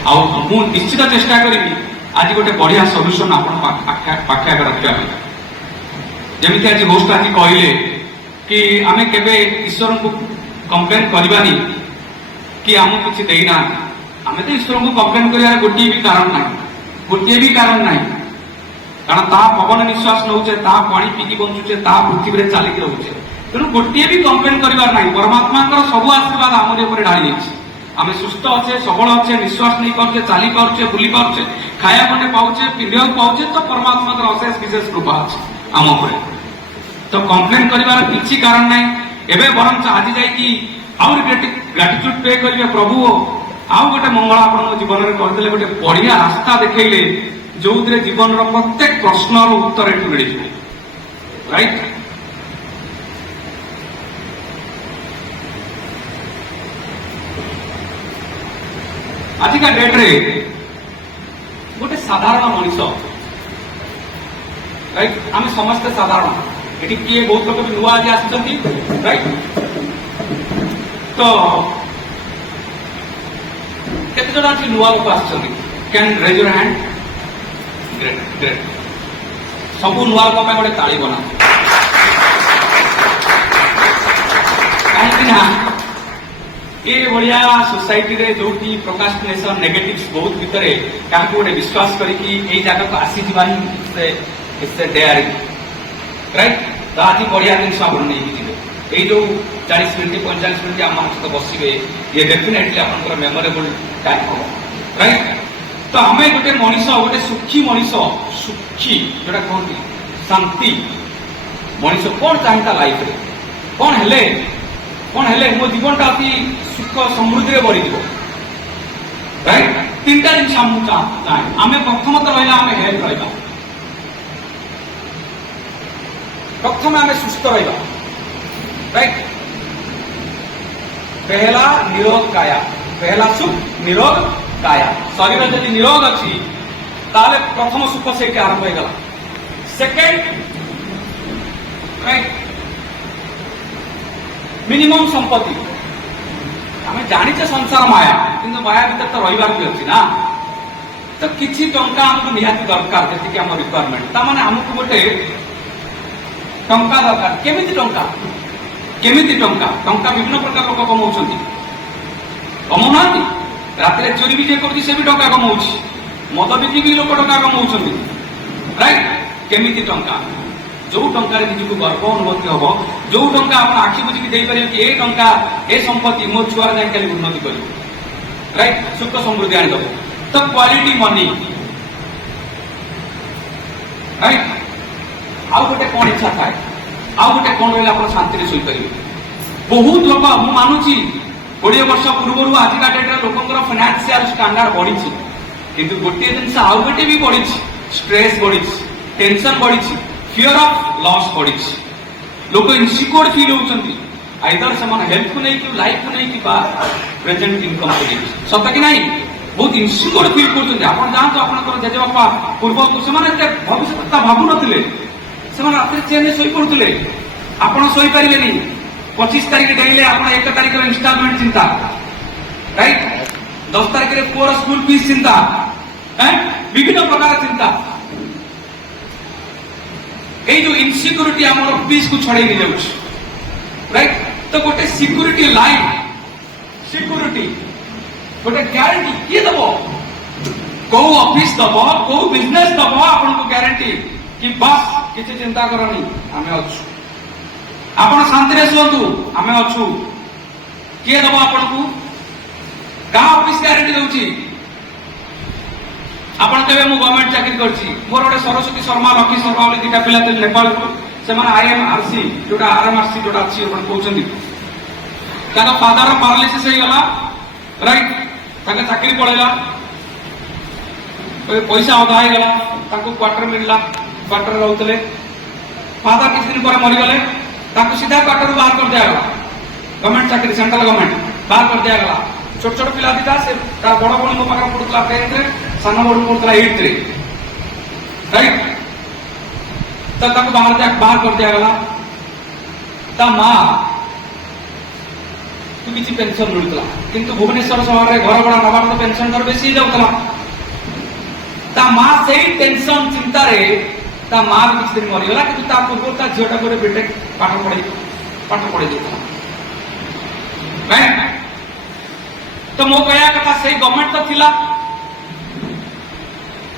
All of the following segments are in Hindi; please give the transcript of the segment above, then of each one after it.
निश्चित चेष्टा करी आज गोटे बढ़िया सल्यूशन पाखे रखा जमी आज होस्ट आज कहले कि आमे केबे ईश्वर को कंप्लेन करवानी कि आम किसी देना आमे तो ईश्वर को कंप्लेन कर गोटे भी कारण ना गोटे भी कारण ना कारण ता पवन निश्वास नौचे ता पानी पीकी बंचुचे ता पृथ्वी में चलिक रोचे तेणु गोटे भी कंप्लेन करार ना परमात्मा सब आशीर्वाद आमर ऊपर ढाली आम सुस्थ अच्छे सबल अच्छे निश्वास नहीं पाचे चली पाचे बुली पाचे खाया खंडे पाचे पिंधा पाचे तो परमात्मा अशेष विशेष कृपा अच्छे आम उपर तो कंप्लेन करार किसी कारण ना एवं बरं आज जा ग्राटिट्यूड पे करेंगे प्रभु आउ गोटे मंगल आप जीवन में करते गोटे बढ़िया रास्ता देखले जो जीवन प्रत्येक प्रश्न उत्तर ये मिल राइट आजिका डेट रे गोटे साधारण मनीष राइट आम समस्ते साधारण ये किए बहुत लोग भी नुआ आज आस राइट तो केते जन आज नुआ लोक आस can raise your hand great great सबू नुआ लोक गोटे ताली बना कहीं ये बढ़िया सोसाइटी रे जो प्रोकास्टिनेशन नेगेटिव्स बहुत भितर क्या गोटे विश्वास करी जगह को आसी इट्स डेयरिंग राइट तो आज बढ़िया जिन आप नहीं जो 40 मिनट 45 मिनट आम सहित बसवे ये डेफिनेटली आप मेमोरेबल टाइम हम राइट तो आम गोटे मनीष गोटे सुखी मनीष सुखी जोटा कहते शांति मनीष कौन चाहता लाइफ रे कौन हेले मो जीवन टा अति सुख समृद्धि रे बढ़ी राइट तीन टा जिन आम प्रथमत रहा आम हेल्थ रहा प्रथम आम सुस्थ रहा राइट पहला निरोग काया पहला सुख निरोग काया शरीर जब निरोग अच्छी ताले प्रथम सुख से आरंभ हो गला सेकेंड राइट मिनिमम संपत्ति आम जाचे संसार माया किंतु माया भीतर तो रही भी अच्छी ना तो किसी टंका आमको निहाती दरकार जी आम रिक्वायरमेंट ताने आमको गोटे टंका दरकार केमिति टंका टंका विभिन्न प्रकार लोक कमाऊना रात चोरी भी कर से भी टंका कमाऊ मद बिकी भी लोक टंका कमाऊँ राइट केमिति टंका जो टंकार निजक गर्व अनुभूति हम जो टंका आप आखि बुझिकी देपारे कि ये टंका ये संपत्ति मो छुआर जाए खाली उन्नति कर राइट सुख समृद्धि आनीदेव तो क्वालिटी मनी राइट आउ गोटे कौन इच्छा थाए आउ गोटे कौन रहा आप शांति शोपारे बहुत लोक मु मानुची 20 वर्ष पूर्व आजिका डेट्रे लोक फाइनेंशियल स्टैंडर्ड बढ़ी किंतु गोटे जिन आउ गोटे भी बढ़ी स्ट्रेस बढ़ी टेंशन बढ़ी फियर ऑफ लॉस बढ़ी लोक इनसिक्योर फील होती आइदर से हेल्थ को लेकिन लाइफ को लेकिन प्रेजेंट इनकम को लेकिन सत कि नहीं बहुत इनसिक्योर फील कर जातु आप जेजेबापा पूर्व से भविष्य कथा भावु नथिले से रात चेन शोई पड़ुले आप शोपारे 25 तारीख डेले आप 1 तारीख इनस्टॉलमेंट चिंता राइट 10 तारीख पुअर स्कूल फीस चिंता विभिन्न प्रकार चिंता ये जो इनसिक्योरिटी आम पीस को छड़े नहीं जाऊँ राइट तो गोटे सिक्योरिटी लाइफ सिक्योरिटी गोटे ग्यारंटी किए दब कौ ऑफिस दब कौ बिजनेस दब आपको ग्यारंटी कि बस किसी चिंता करनी आम अच्छु आप शांति शुंतु आम अच्छु किए दब आपन को क्या ऑफिस ग्यारंटी दूसरी आपन कहे मु गवर्नमेंट चाकरी करछि मोर गोटे सरस्वती शर्मा लक्ष्मी शर्मा बोली दुटा पिला नेपाल से आईएमआरसी जोटा आरएमआरसी जोटा अच्छी कहते फादर पारालिसिस हो गला राइट चाकरी पड़ेगा पैसा अधा हो गला क्वार्टर मिलला क्वार्टर रोते फादर किसी दिन पर मरीगले सीधा क्वार्टर बाहर कर दिया गवर्नमेंट चाकरी सेंट्रल गवर्नमेंट बाहर कर दिया छोट छोट पिला दीटा से बड़ बड़ मो पाखे पढ़ुला 10th सान बड़ पढ़ुला 8th राइट तो बाहर कर दिया गला माँ तू किसी पेंशन मिलूला किंतु भुवनेश्वर सहर में घर भड़ा नबार तो पेंशन दर बेसी जाउतला ता मां सेही टेंशन चिंता रे ता मां भी किछ दिन मरी गला किंतु ता पूर्व ता झियोटा को बीटेक पाठ पढ़े देता राइट तो मो कहया कथा सही गवर्नमेंट तो थिला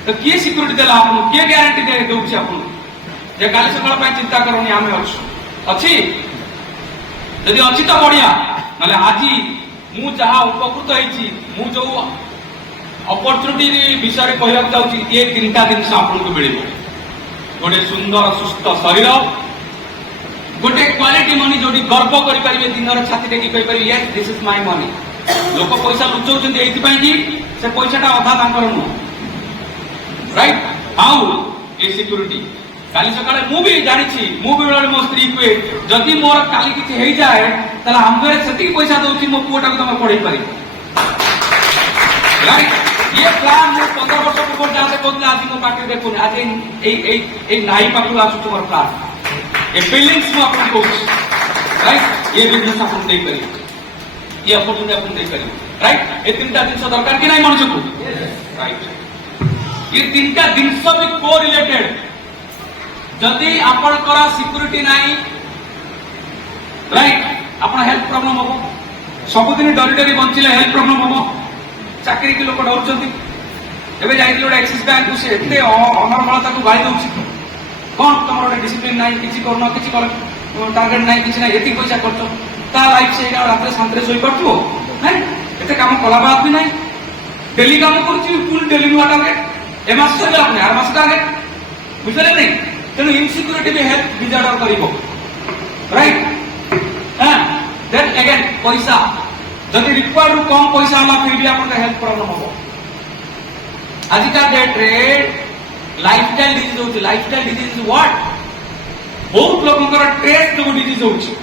तो किए सिक्योरिटी देला आपन किए गारंटी दे दोछि आपन जे काली सकाळ पय चिंता करनी आमे अछि यदि अछि तो बढ़िया माने आजी मु जहा उपकृत होईछि मु जो अपॉर्चुनिटी विषय कहया जाउछि ये तीनटा दिन से आपन को मिलिबो गोटे सुंदर सुस्थ शरीर गोटे क्वालिटी मनी जोडी गर्व करि परिबे दिनर छाती टेकी कहि परिबे yes this is my money लोक पैसा लुचौछन एथि पई कि से पैसाटा अधा तांकर नु राइट हाउ ए सिक्योरिटी काली सकाळे मु भी जानिछि मु भी बेले मो स्त्री को जदि मोर काली किछि हेई जाय तला हम घरे सेति पैसा दउछि मो पुओटा को तमे पढै पारि राइट ये प्लान मु 15 वर्ष पूर्व जाते कोन आज मो पाटे देखुन आज ए नाई पाटू आसु तुमर प्लान ए फीलिंग्स मु अपन को राइट ये बिजनेस अपन दे करी ये अपॉर्चुनिटी अपन दे करी राइट ए तीनटा दिन दरकार कि नाही मनुष्य को राइट ये तीनटा दिन भी को रिलेटेड जदि आपण करा सिक्योरिटी नाही राइट आपण हेल्थ प्रॉब्लम हो सब दिन डरी डरी बंचिले हेल्थ प्रॉब्लम हो चाकरी के लोक डरउछंती एबे जाई लोड एक्सिस बैंक से एते अनर्मलता को गाई दउछि कोन तमरो डिसिप्लिन नाही किछि करनो किछि कर टारगेट नाही किछि नाही एति पैसा करछो ता लाइफ से रात शांति सोई पड़थो नहीं एते काम कला बात भी नहीं डेली काम करछि फुल डेली नुआ टारगेट ए मास से आपने हर मास टारगेट बुझले नहीं तेणु इनसिक्योरिटी भी हेल्थ डिजार्डर करिवो राइट हां देन अगेन पैसा जदि रिक्वायर्ड कम पैसा होला फिर भी आपन हेल्थ प्रॉब्लम हो आज का डेट रे लाइफस्टाइल डिजीज होची लाइफस्टाइल डिजीज व्हाट बहुत लोगों का स्ट्रेस जो डिजीज होची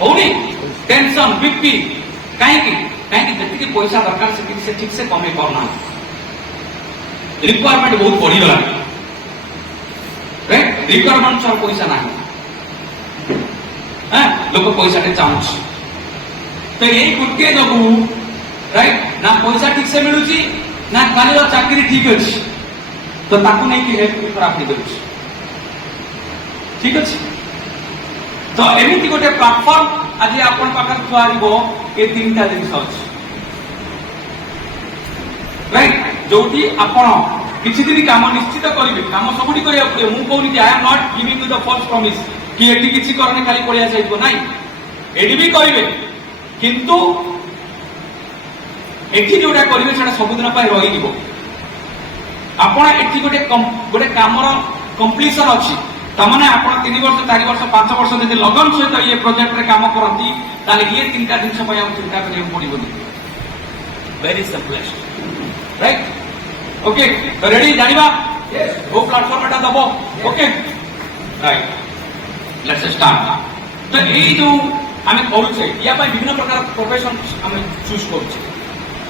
होनी टेंशन बीपी काहे की जति पैसा दरकार से ठीक से कमे करना रिक्वायरमेंट बहुत बढ़ी गला राइट रिक्वायरमेंट सर पैसा नहीं हां लोग पैसा टे चाहूछ तो यही गुटे जगू राइट ना पैसा ठीक से मिलुची ना खाली चाकरी ठीक अछि तो ताकू नहीं कि हेल्थ खराब नहीं करूची ठीक अछि तो एमिति गोटे प्लेटफॉर्म आज आपण पाकर थुआरिबो ए तीनटा दिन सच राइट जोटी आपण किछि दिन काम निश्चित करिवे काम सबुडी करिया पड़े मु कहूनी कि I am not giving you the false promise कि एटी किछि करने खाली पड़िया जाइबो नाही एडी भी करिवे किंतु एठी जोडा करिवे सेटा सबुदिन पाई रहि दिबो आपण एठी गोटे कामर कंप्लीशन अछि तमने आपण 3 वर्ष 4 वर्ष 5 वर्ष जदि लगन सहित ये प्रोजेक्ट रे काम करंती ताले ये तीनटा दिन समय हम चिंता करियो पड़िबो वेरी सिंपलेस्ट राइट ओके तो रेडी जानिबा यस वो प्लेटफॉर्म एटा दबो ओके राइट लेट्स स्टार्ट तो ए जो आमे करूछे या पय विभिन्न प्रकार प्रोफेशन आमे चूज करूछे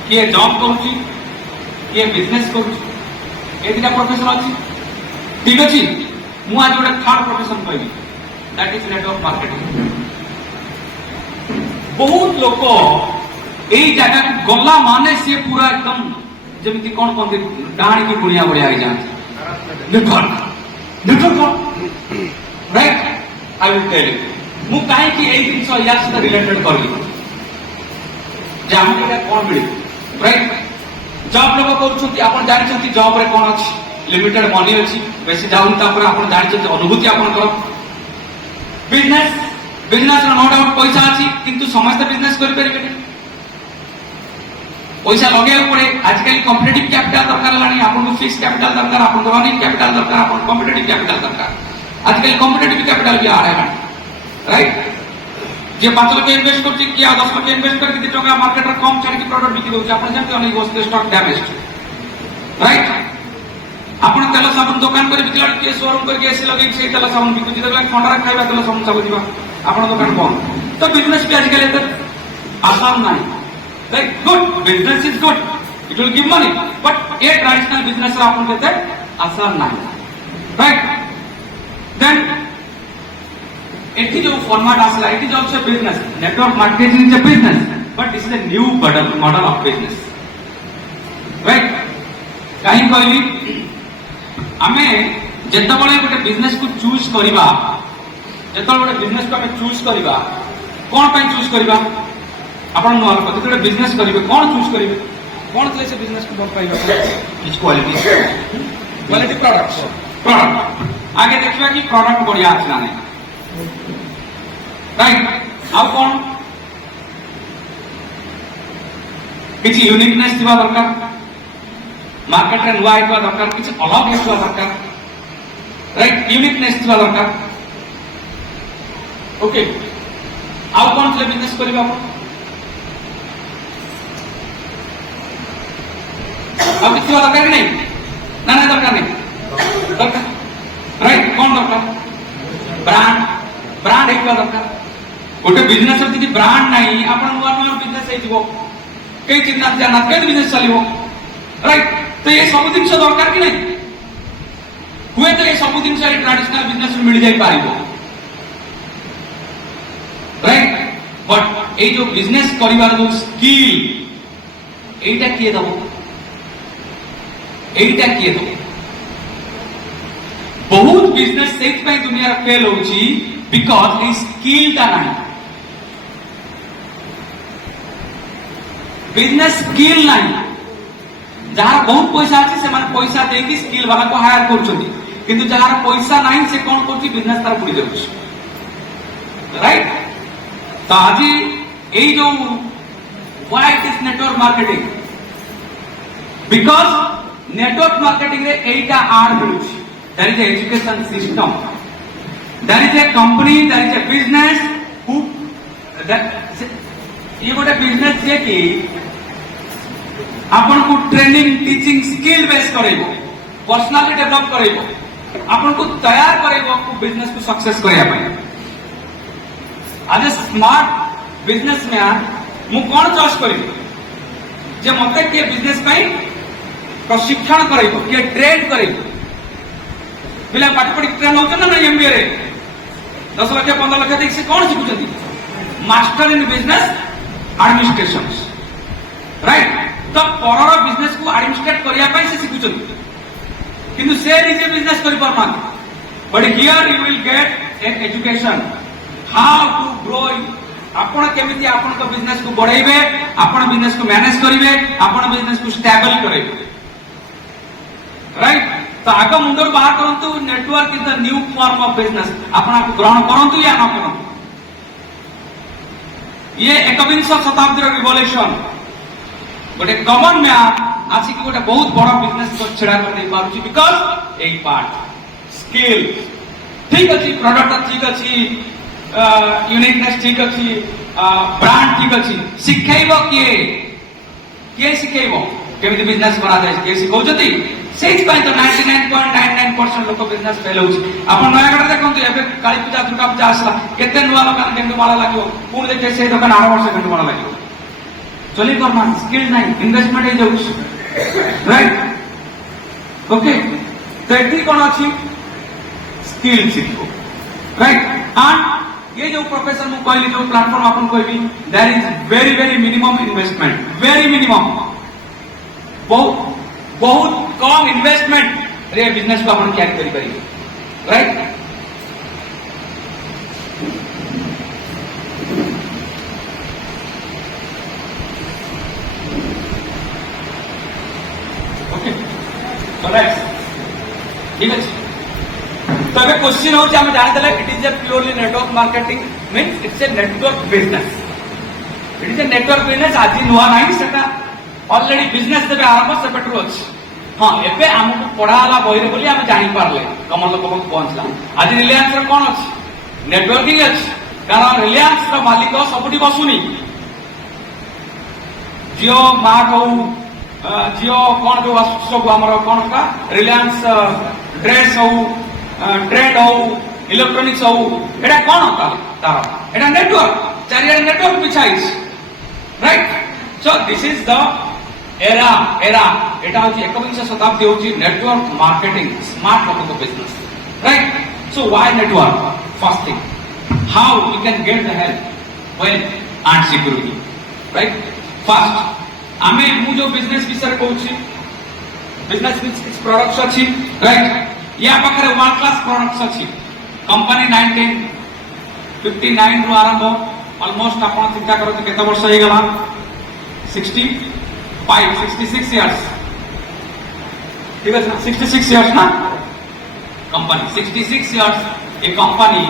किए जॉब करूछी किए बिजनेस करूछी ए दिना प्रोफेशन अछि ठीक अछि मु आज गोटे थर्ड प्रोफेशन कहबी दैट इज नेटवर्क मार्केटिंग बहुत लोक एई जगह गला माने से पूरा एकदम जेमिति कोन कोन डाणी की गुणिया बढ़िया हो जाती network right I will tell you मु काहे कि एई दिन सो या से रिलेटेड करली जे हम केटा कोन मिले राइट जॉब लोग करूछंती आपण जानि छंती जॉब रे कोन अछि लिमिटेड मनी अछि बेसी जाउन ता पर आपण जानि छंती अनुभूति आपण कर बिजनेस नो डाउट पैसा अछि किंतु समस्त बिजनेस करि परिबे पैसा लगे पड़े आजकल कॉम्पिटिटिव कैपिटल दरकार लानी आपन को फिक्स कैपिटल दरकार आपन को रनिंग कैपिटल दरकार आपन कॉम्पिटिटिव कैपिटल दरकार आजकल कॉम्पिटिटिव कैपिटल भी आ रहा है राइट जे 5 लाख इन्वेस्ट करछि कि 10 लाख इन्वेस्ट करके किती टका मार्केट रे कम छाड़ी की प्रोडक्ट बिक्री होछि आपन जानते अनेक वस्तु स्टॉक डैमेज राइट आपन तेल साबुन दुकान कर बिकला के शोरूम कर के एसी लगे से तेल साबुन बिकुछि देखला खंडरा खाइबा तेल साबुन सब दिबा आपन दुकान बंद तो बिजनेस भी आजकल एत आसान नहीं right good business is good it will give money but A traditional business रा आपन केते आसान नहीं राइट देन एठी जो फॉर्मेट आसला एठी जो अच्छे business network marketing is a business but this is a new model of business right कहीं कहली आमे जेतबळे गोटे बिजनेस को चूज करिबा जेतबळे गोटे बिजनेस को आमे चूज करिबा कोन पय चूज करिबा आपण नुआ लोक जेतबळे बिजनेस करिबे कोन चूज करिबे कोन तले से बिजनेस को बहुत पाइबा इज क्वालिटी प्रोडक्ट आगे देखिबा कि प्रोडक्ट बढ़िया आछला नै राइट आउ कोन किछि यूनिकनेस दिबा दरकार मार्केट रे नुआ आइबा दरकार किछि अलग हेतुआ दरकार राइट यूनिकनेस दिबा दरकार ओके आउ कोन तले बिजनेस करिबा अब किसी वाला दरकार नहीं ना ना दरकार नहीं दरकार राइट कौन दरकार ब्रांड एक दरकार गोटे बिजनेस यदि ब्रांड नहीं आपण नुआ नुआ बिजनेस हेतिबो कई चिन्ह जाना कई बिजनेस चलिबो राइट तो ये सब जिन दरकार कि नहीं हुए तो ये सब जिन ट्रेडिशनल बिजनेस मिल जाई पारिबो राइट बट ए जो बिजनेस करिवार जो स्किल एटा किए दबो एटा किए दो बहुत बिजनेस से दुनिया फेल होची बिकॉज ए स्किल ता नहीं बिजनेस स्किल नहीं जहां बहुत पैसा अच्छे से माने पैसा देकी स्किल वाला को हायर करछोती किंतु जहां पैसा नहीं से कोन करती बिजनेस तार बुड़ी जाउछ राइट तो आज ए जो why it is network marketing because network marketing रे एटा आर मिलुछ there is education system there is a company there is a business हु ये गोटे बिजनेस जे कि आपन को ट्रेनिंग टीचिंग स्किल बेस करेबो पर्सनालिटी डेवलप करेबो आपन को तैयार करेबो को बिजनेस को सक्सेस करिया पय आज स्मार्ट बिजनेसमैन मु कोन चॉइस करिबो जे मते के बिजनेस पय प्रशिक्षण करेबो के ट्रेन करेबो पिला पाठ पढ़ी ट्रेन होछ ना एमबीए रे 10 लाख 15 लाख देख से कोन सिखुछथि master in business administration right तो परर बिजनेस को एडमिनिस्ट्रेट करिया पय से सिखुछथि किंतु से निजे बिजनेस करि परमान but here you will get an education how to grow आपण केमिति आपण को बिजनेस को बढ़ाइबे आपण बिजनेस को मैनेज करिवे आपण बिजनेस को स्टेबल करिवे राइट तो आग मुंडर बाहर करंतु network is the new form of business आपण आपको ग्रहण करंतु या न करंतु ये 21 शताब्दी रो रिवोल्यूशन गोटे कॉमन मैन आसी कि गोटे बहुत बड़ा बिजनेस को छेड़ा कर दे पारुची बिकॉज़ एई पार्ट स्किल ठीक अछि प्रोडक्ट ठीक अछि यूनिकनेस ठीक अछि ब्रांड ठीक अछि सिखैबो के सिखैबो केमिति बिजनेस करा जाय के सिखौजती सेज पय तो 99.99% लोक बिजनेस फेल होउची आपण नयागढ़ देखंतु एबे काली पूजा दुर्गा पूजा आसला केते नुवा लोकन केंदु माला लागियो पुण देखे से दुकान 8 वर्ष केंदु माला लागियो चली करना स्किल नहीं इन्वेस्टमेंट हे जाउछ राइट ओके तो एठी कोन अछि स्किल सिखो राइट एंड ये जो प्रोफेशन मु कहली जो प्लेटफॉर्म आपन कहबी there is very very minimum investment very minimum बहुत कम इन्वेस्टमेंट रे बिजनेस को अपन कैरी करि पारी राइट ओके तो नेक्स्ट ठीक है तो अबे क्वेश्चन हो हम जान देले it is a purely network marketing means it's a network business it is a network business आज नुआ नहीं सेटा ऑलरेडी बिजनेस देबे आरंभ से बेटर अछि हां एबे हमको पढ़ाला बहिरे बोली हम जानि पारले कमल लोक को पहुंचला आज रिलायंस रे कोन अछि नेटवर्किंग अछि कारण रिलायंस रो मालिक सबुठी बसुनी जियो मार्ट हो जियो कोन जो सब हमर कोन का रिलायंस ड्रेस हो ट्रेंड हो इलेक्ट्रॉनिक्स हो एटा कोन होता तार एटा नेटवर्क चारिया नेटवर्क पिछाइस right so this is the era एटा होची 21 शताब्दी होची नेटवर्क मार्केटिंग स्मार्ट लोक business right so why network first thing how we can get the help when and security, right? First, आमे मु जो बिजनेस विषय कहूची बिजनेस विच प्रोडक्ट्स अछि, राइट? या पाखरे वर्ल्ड क्लास प्रोडक्ट्स अछि। कंपनी 1959 रु आरंभ, ऑलमोस्ट आपण चिंता करत केते वर्ष हे गला? 66 इयर्स, ठीक है ना? 66 इयर्स ना company, 66 years. A company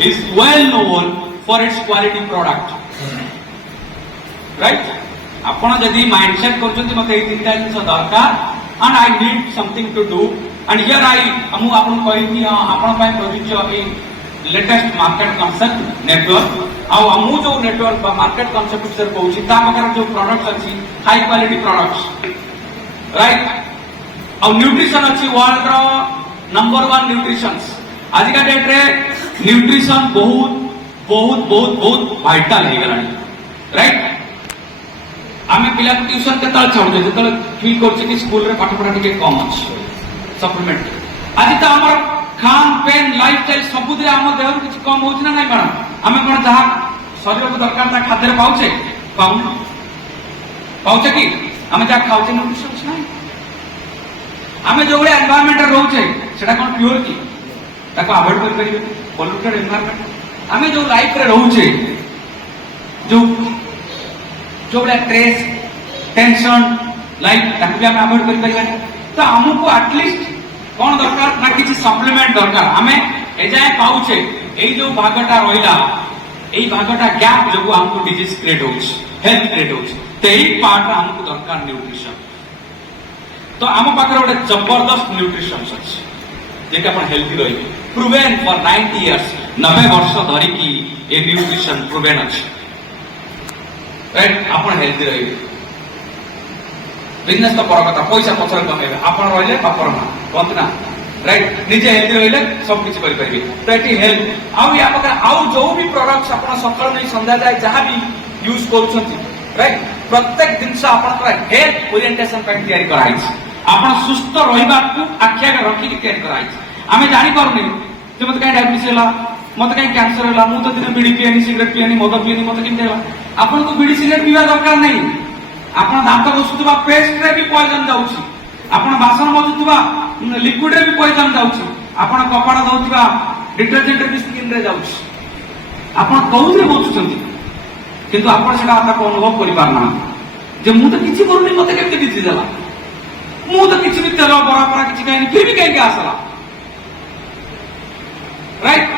is well known for its quality product, right? आपण जदी माइंडसेट करछन्ती मते ए तीनटा जिंस दरकार and I need something to do and here I हम आपण कहि कि आपण पय प्रयोज्य ए लेटेस्ट मार्केट कांसेप्ट नेटवर्क आ हमु जो नेटवर्क बा मार्केट कांसेप्ट सर कहूची ता प्रकार जो प्रोडक्ट्स अछि हाई क्वालिटी प्रोडक्ट्स, राइट? आ न्यूट्रिशन अछि वर्ल्ड रो नंबर 1 न्यूट्रिशंस। आज का डेट रे न्यूट्रिशन बहुत बहुत बहुत बहुत वाइटल हे गलानी, राइट? आमे पिला ट्यूशन के तल छाडू जे तल फील करछ कि स्कूल रे पाठ पढ़ा टिके कम अछि सप्लीमेंट। आज त हमर खान पेन लाइफस्टाइल सबुदरे हम देह कुछ कम होछ ना नै मैडम? आमे कोन जहा शरीर को दरकार ता खाद्य पाउछे पाउछे कि आमे जा खाउछे न्यूट्रिशन नै? आमे जो बडे एनवायरनमेंट रे रहउछे सेटा कोन प्योर कि ताको अवॉइड कर परिबे? पोल्यूटेड एनवायरनमेंट आमे जो लाइफ रे रहउछे जो बडे स्ट्रेस टेंशन लाइफ ताको भी आमे अवॉइड कर परिबे। तो हमको एटलीस्ट कोन दरकार ना किछि सप्लीमेंट दरकार। आमे ए जाय पाउछे ए जो भागटा रहिला ए भागटा गैप जो हमको डिजीज क्रिएट होछ, हेल्थ क्रिएट होछ, तेई पार्ट हमको दरकार न्यूट्रिशन। तो आम पाखरे गोटे जबरदस्त न्यूट्रिशन अछि जेके अपन हेल्थी रहिबे, प्रूवेन फॉर 90 इयर्स, 90 वर्ष धरि की ए न्यूट्रिशन प्रूवेन अछि, राइट? अपन हेल्थी रहिबे। बिजनेस तो पर कथा, पैसा पछर कमेबे, अपन रहिले बापर मा कोन ना, राइट? निजे हेल्थी रहिले सब किछ करि परिबे। तो एटी हेल्थ आउ या पाखरे आउ जो भी प्रोडक्ट्स अपन सकाळ नै संध्या जाय जहां भी यूज करूछंती, राइट? प्रत्येक दिनस अपन हेल्थ ओरिएंटेशन ପାଇଁ तयारी कराइछ। आपण सुस्थ रहिबा को आख्या रखी के तयारी कराइछ। आमे जानि परनी जे मते काई डायबिटीज होला, मते काई कैंसर होला, मु तो दिन बीड़ी पियानी, सिगरेट पियानी, मद पियानी, मते किम देला? आपण को बीड़ी सिगरेट पिया दरकार नै। आपण दांत घसुतबा पेस्ट रे भी पॉइजन जाउछि, आपण बासन मजुतबा लिक्विड रे भी पॉइजन जाउछि, आपण कपड़ा धौतबा डिटर्जेंट रे भी स्किन रे जाउछि। आपण कौरे बचुछंती किंतु आपण सेटा ताको अनुभव करि पारना जे मु तो किछि करूनी, मते केमते डिजीज होला, मु तो किछि भी तेल बरा बरा किछि काई फिर भी काई आसला, राइट?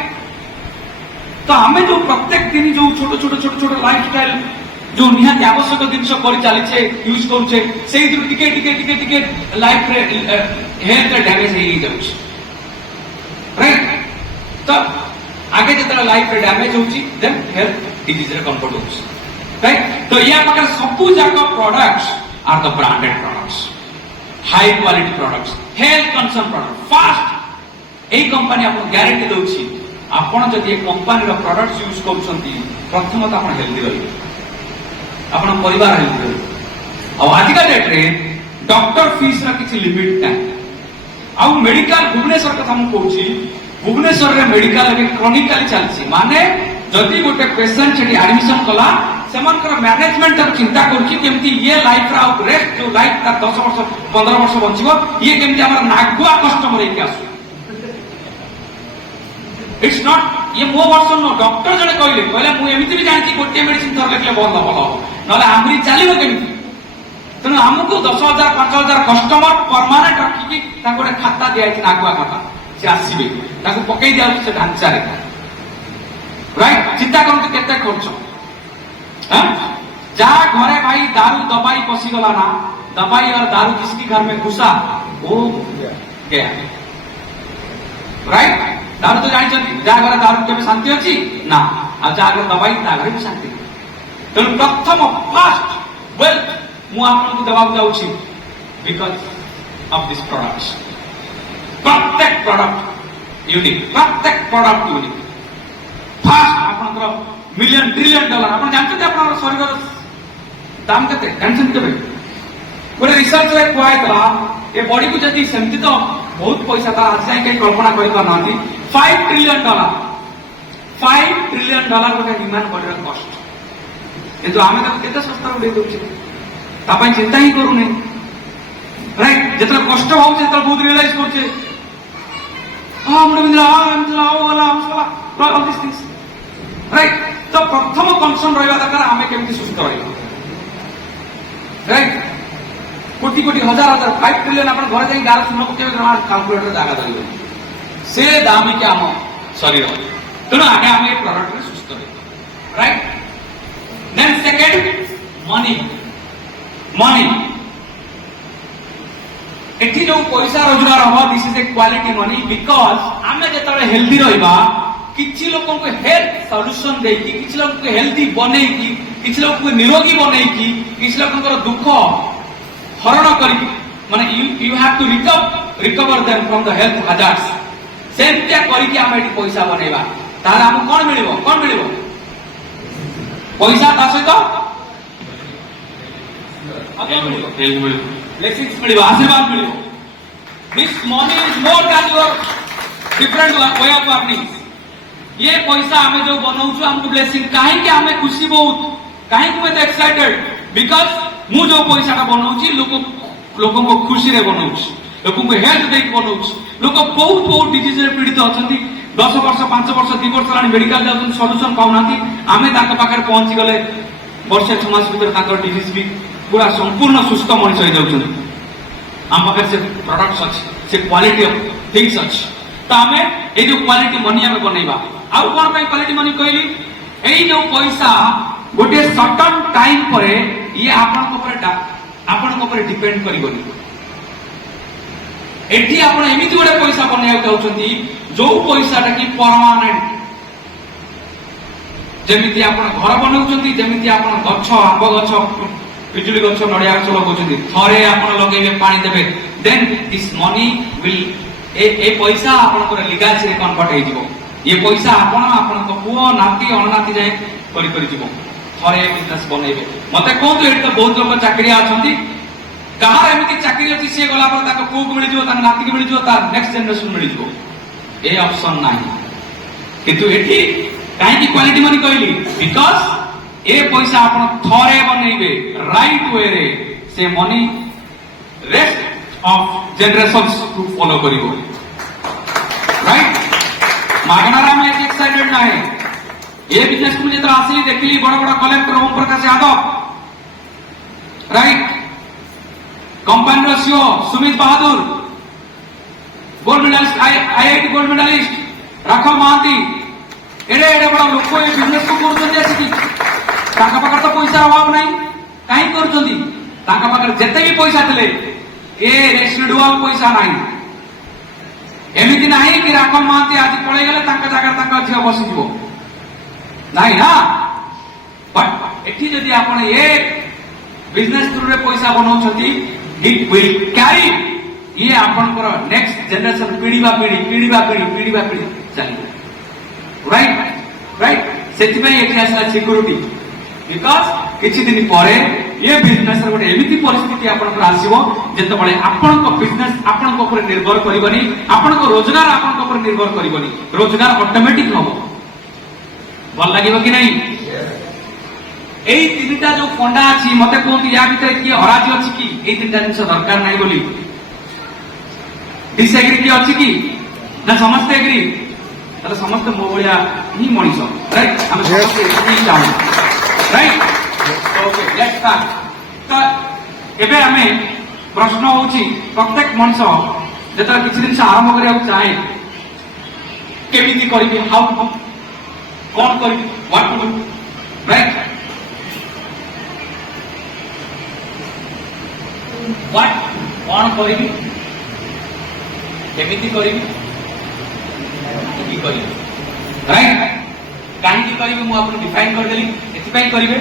तो हमें जो प्रत्येक दिन जो छोटे छोटे छोटे छोटे लाइफस्टाइल जो निहाती आवश्यक जिनस कर चलीचे यूज करूचे से टिके टिके टिके टिके लाइफ रे हेल्थ डैमेज हो जाउछ, राइट? तो आगे जतरा लाइफ रे डैमेज होउची देन हेल्थ डिजीज रे कंफर्ट होउछ, राइट? तो या पाकर सबु जाक products are the branded products, high quality products, health concern product. First ए कंपनी आपन गारंटी दउची आपण जदि ए कंपनी रो प्रोडक्ट्स यूज करूछंती प्रथमतः आपण हेल्दी रहिबे, आपण परिवार हेल्दी रहिबे। आ आज का डेट रे डॉक्टर फीस रा किछि लिमिट नै। आ मेडिकल भुवनेश्वर कथा हम कहूची, भुवनेश्वर रे मेडिकल अभी क्रॉनिकली चलछि, माने जदि गोटे पेशेंट छडी एडमिशन कला सेमानकर मैनेजमेंट तक चिंता करछि केमती ये लाइफ रा रेस्ट जो लाइफ ता 10 वर्ष 15 वर्ष बंचिबो, ये केमती हमर नागुआ कस्टमर हे के आसु। इट्स नॉट ये मो वर्सन नो, डॉक्टर जने कहले मु एमिति भी जानछि गोटे मेडिसिन थर लेखले बंद हो नले आमरी चलिबो केमती। तने हमको 10,000 5,000 कस्टमर परमानेंट रखी कि ताको खाता दिया है नागुआ खाता से आसीबे ताको पकई दिया से ढांचा रे, राइट? चिंता करंतु केते खर्च हां जा घरे भाई दारू दवाई पसी गला ना, दवाई और दारू जिसकी घर में घुसा वो गया, राइट? दारू तो जानि छथि जा घर दारू के शांति अछि ना, आ जा घर दवाई ता घर भी शांति। तो प्रथम फास्ट वेल्थ मु आपन को दबाव जाउछि बिकॉज़ ऑफ दिस प्रोडक्ट्स। प्रत्येक प्रोडक्ट यूनिक, प्रत्येक प्रोडक्ट यूनिक। फास्ट आपन मिलियन ट्रिलियन डॉलर आपण जानते आपण शरीर दाम केते टेंशन केबे गोटे रिसर्च रे कहैतला ए बॉडी को जदी सेमति तो बहुत पैसा था आज जाय के कल्पना करि पाना 5 ट्रिलियन डॉलर $5 ट्रिलियन गोटे विमान बॉडीर कस्ट किंतु आम केते सस्ता उड़े दौचे चिंता ही करूने राइट जिते कष्ट होचे बहुत रियलाइज करछे राइट तो प्रथम कंसर्न रहा दरकार आम केमती सुस्थ रहा राइट कोटी कोटी हजार हजार 5 ट्रिलियन आप घर जाए गार सुन को कैलकुलेटर जगह धरवे से दामिक आम शरीर तेणु आगे आम ये प्रडक्ट में सुस्थ रही right then second money money एठी जो पैसा रोजगार हम this is a quality money because आम जो हेल्दी रहा किसी लोक हेल्थ सॉल्यूशन देकी किसी लोक हेल्दी बनई किसी लोक निरोगी बनई किसी लोक दुख हरण कर माने you have to recover them from the health hazards सेमतिया करके आम एठी पैसा बनैबा तार हम कोन मिलिबो पैसा ता सहित आगे मिलिबो ब्लेसिंग्स मिलिबो आशीर्वाद मिलिबो this money is more than your different way of earning ये पैसा आमे जो बनाउछु हमको ब्लेसिंग काहे कि आमे खुशी बहुत काहे कि मैं एक्साइटेड बिकॉज मु जो पैसा का बनाउछि लोगों को खुशी रे बनाउछि लोगों को हेल्थ देख बनाउछि लोग बहुत बहुत डिजीज रे पीड़ित अछंती 10 वर्ष 5 वर्ष 2 वर्ष लानी मेडिकल जाउछन सॉल्यूशन पाउनाती आमे ताका पाकर पहुंची गले वर्ष 6 मास भीतर ताकर डिजीज भी पूरा संपूर्ण सुस्थ मनुष्य हो जाउछन आम पाकर से प्रोडक्ट्स अछि से क्वालिटी ऑफ थिंग्स अछि तो आमे ए जो क्वालिटी मनी आमे बनैबा आउ कोन पई क्वालिटी मनी कहली एई जो पैसा गोटे सर्टन टाइम परे ये आपन को ऊपर डिपेंड करिवनी एठी आपण एमिति गोटे पैसा बनैया चाहउछंती जो पैसाटा कि परमानेंट जेमिति आपण घर बनाउछंती जेमिति आपण गछ आंब गछ पिजुली गछ नडिया गछ लगाउछंती थरे आपण लगेबे पानी देबे देन दिस मनी विल ए पैसा आपण को लिगासी रे कन्वर्ट हे जिवो ये पैसा आपण को पुओ नाती अननाती जाय करि जिवो थरे बिजनेस बनैबे मते कोन एट बहुत लोग चाकरी आछंती कहार एमिति चाकरी अछि से गला पर ताको पुओ को मिलि जिवो ता नाती को मिलि जिवो ता नेक्स्ट जनरेशन मिलि जिवो ए ऑप्शन नाही किंतु एठी काहे की क्वालिटी मनी कहली बिकॉज़ ए पैसा आपण थरे बनैबे राइट वे रे से money rest of generations to follow करिवो राइट मागनारा में एक्साइटेड ना है ये बिजनेस को जेतरा आसली देखली बड़ बड़ collector Om Prakash Yadav right company रो CEO Sumit Bahadur gold medalist IIT gold medalist Raghav Mahanty एडे एडे बड़ लोक ये बिजनेस को करछन आसी ताका पाकर तो पैसा अभाव नहीं काई करछंती ताका पाकर जते भी पैसा देले ए रेसिडुअल पैसा नहीं एमिति नहीं कि राघव महांती आज पळै गेले ताका जगह ताका झियो बसी जिवो नहीं ना बट एठी जदि आपण ये बिजनेस थ्रू रे पैसा बनाउछंती इट विल कैरी ये आपण को नेक्स्ट जनरेशन पीढ़ी चली राइट राइट सेति में एठी आसला सिक्योरिटी बिकॉज़ किछि दिन परे ये बिजनेस रे गोटे एमिति परिस्थिति आपण को आसीबो जेते बळे आपण को बिजनेस आपण को ऊपर निर्भर करिवनी आपण को रोजगार आपण को ऊपर निर्भर करिवनी रोजगार ऑटोमेटिक होबो भल लागिबो कि नहीं एई तीनटा जो फंडा अछि मते कोन या भीतर की हराजी अछि कि एई तीनटा जिंस दरकार नाही बोली डिसएग्री की अछि कि ना समस्त एग्री तले समस्त मो बलिया ही मनीष राइट हम समस्त एग्री चाहू राइट ओके लेट्स स्टार्ट तो एबे हमें प्रश्न होछि प्रत्येक मनीष जेता किछि दिन से आरंभ करिया चाहे केमिति करिबी हाउ कौन करिबी what to do right what कौन करिबी केमिति करिबी की करिबी राइट काहे की करिबी मु आपन डिफाइन कर देली एति पई करिवे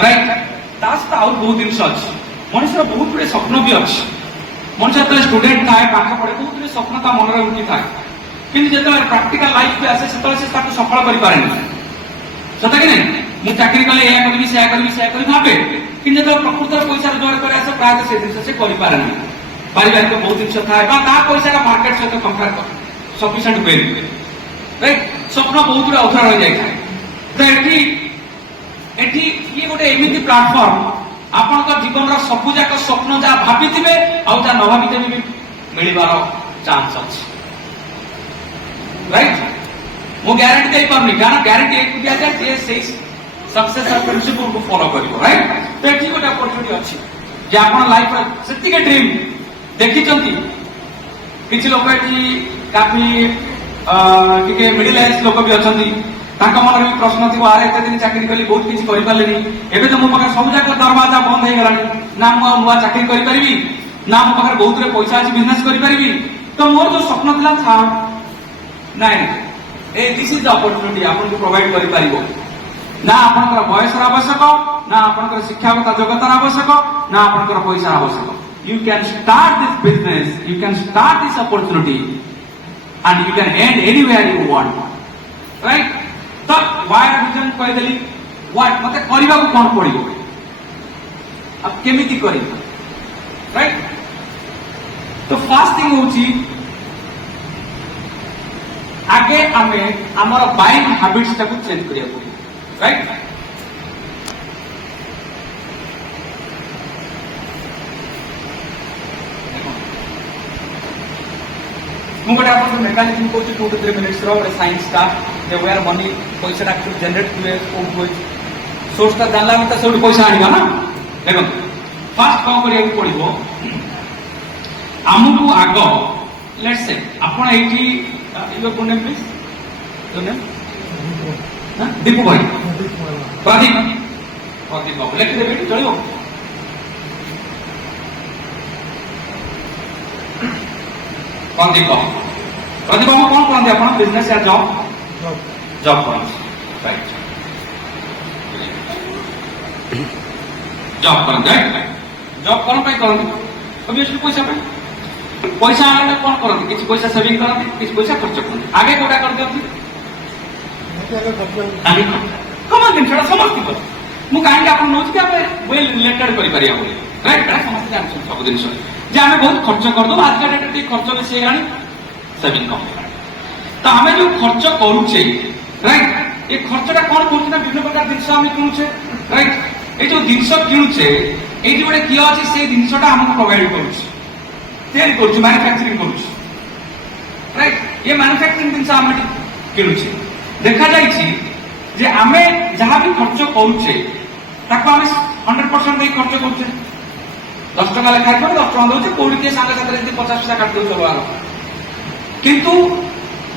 राइट तास त आउट बहुत दिन सच मनुष्य बहुत बड़े स्वप्न भी अछि मनुष्य त स्टूडेंट थाए पाठ पढे बहुत बड़े स्वप्न ता मन रे उठी थाए किंतु जेते प्रैक्टिकल लाइफ पे आसे सेतले से ताको सफल करि पारेनी सता कि नहीं मु चाकरी कले या करबी से भाबे किंतु जेते प्रकृत पैसा रोजगार करे आसे प्राय से दिन से करि पारेनी पारिवारिक बहुत दिन थाए बा ता पैसा का मार्केट से तो कंपेयर कर सफिशिएंट वेरी राइट स्वप्न बहुत गुड़ा अधूरा रही जाए। तो एटी ये गोटे एमती प्लाटफर्म आपन जीवन सबुजाक स्वप्न जहाँ भाभी आउ जहाँ न भावी भी मिलवार चांस अच्छे राइट। मु ग्यारंटी दे पारनी कारण ग्यारंटी एक दिया जाए जे से सक्सेस प्रिंसिपल को फॉलो करिवो राइट। तो एटी गोटे अपॉर्चुनिटी अच्छी जे आपन लाइफ रे सेतिके ड्रीम देखि चंती किछि लोक एटी काफी टिके मिडिल एज लोक भी अछंती तांका मन भी प्रश्न थी आरे एते दिन चाकरी कली बहुत किछि करि पालेनी एबे तो मो पाखे सब जाक दरवाजा बंद हे गलानी ना मो नुआ चाकरी करि परिबी ना मो पाखे बहुत रे पैसा अछि बिजनेस करि परिबी। तो मोर जो स्वप्न थिला था नाइ ए दिस इज द अपॉर्चुनिटी आपन को प्रोवाइड करि परिबो ना आपन बयस आवश्यक ना आपन शिक्षागत योग्यता आवश्यक ना आपन पैसा आवश्यक। You can start this business, you can start this opportunity and you can end anywhere you want, right? तो why vision कह देली what मते करबा को कोन पड़िबो अब केमिति करी राइट। तो फर्स्ट थिंग होची आगे हमें हमर बाइंग हैबिट्स को चेंज करिया पड़िबो राइट। मुझे आप मेकानिज्म को 2 to 3 minutes रो साइंस का जे वेयर मनी पैसा एक्चुअली जनरेट हुए को सोर्स का जानला में तो सब पैसा आनिबा ना। देखो फर्स्ट कौन करिया पड़िबो हमकु आगो लेट्स से आपण एठी your cone name please your name Deepu भाई प्रदीप बाबू लेख देबे चलियो प्रदीप बाबू कौन करते आप बिजनेस या जॉब जॉब कर राइट जॉब करते जॉब कौन पे करते ऑब्वियसली पैसा पे पैसा आने कौन करते किसी पैसा सेविंग करते किसी पैसा खर्च करते आगे कोटा कर दियंती आगे कमन दिन छड़ा समझती कर मु काहे आपन नोच के आप वेल रिलेटेड करि परिया बोली राइट राइट समझ जान सब दिन जे हमें बहुत खर्च कर दो आज का डेट खर्च बेसी हेलानी सेविंग कम तो हमें जो खर्च करूचे राइट ये खर्चटा कौन करूचे ना विभिन्न प्रकार जिनस हम किणुचे राइट ये जो जिनस किणुचे ये गोटे किए अच्छे से जिनसटा हमको प्रोवाइड करुचे तैयारी करुचे मैन्युफैक्चरिंग करुचे राइट। ये मैन्युफैक्चरिंग जिनस हम किणुचे देखा जाइए जे आमे जहाँ भी खर्च करुचे ताको आमे 100% दे खर्च करुचे 10 टका लेखा 10 टका दौचे कोड़ी के सांग साथ 50 पैसा काट दौचे बार किंतु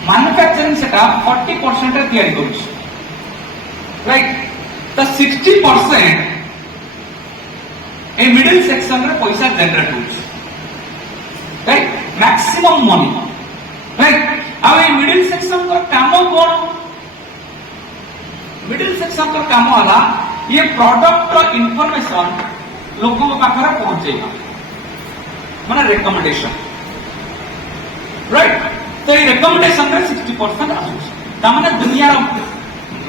मैन्युफैक्चरिंग सेटा 40% रे तैयारी करुचे राइट। तो 60% ए मिडिल सेक्शन रे पैसा जनरेट होउछ राइट मैक्सिमम मनी राइट। अब ए मिडिल सेक्शन का काम कोन मिडिल सेक्शन का काम वाला ये प्रोडक्ट इंफॉर्मेशन लोगों को पाखरे पहुंचेगा माने रिकमेंडेशन राइट। तो ये रिकमेंडेशन रे 60% आसुछ ता माने दुनिया रो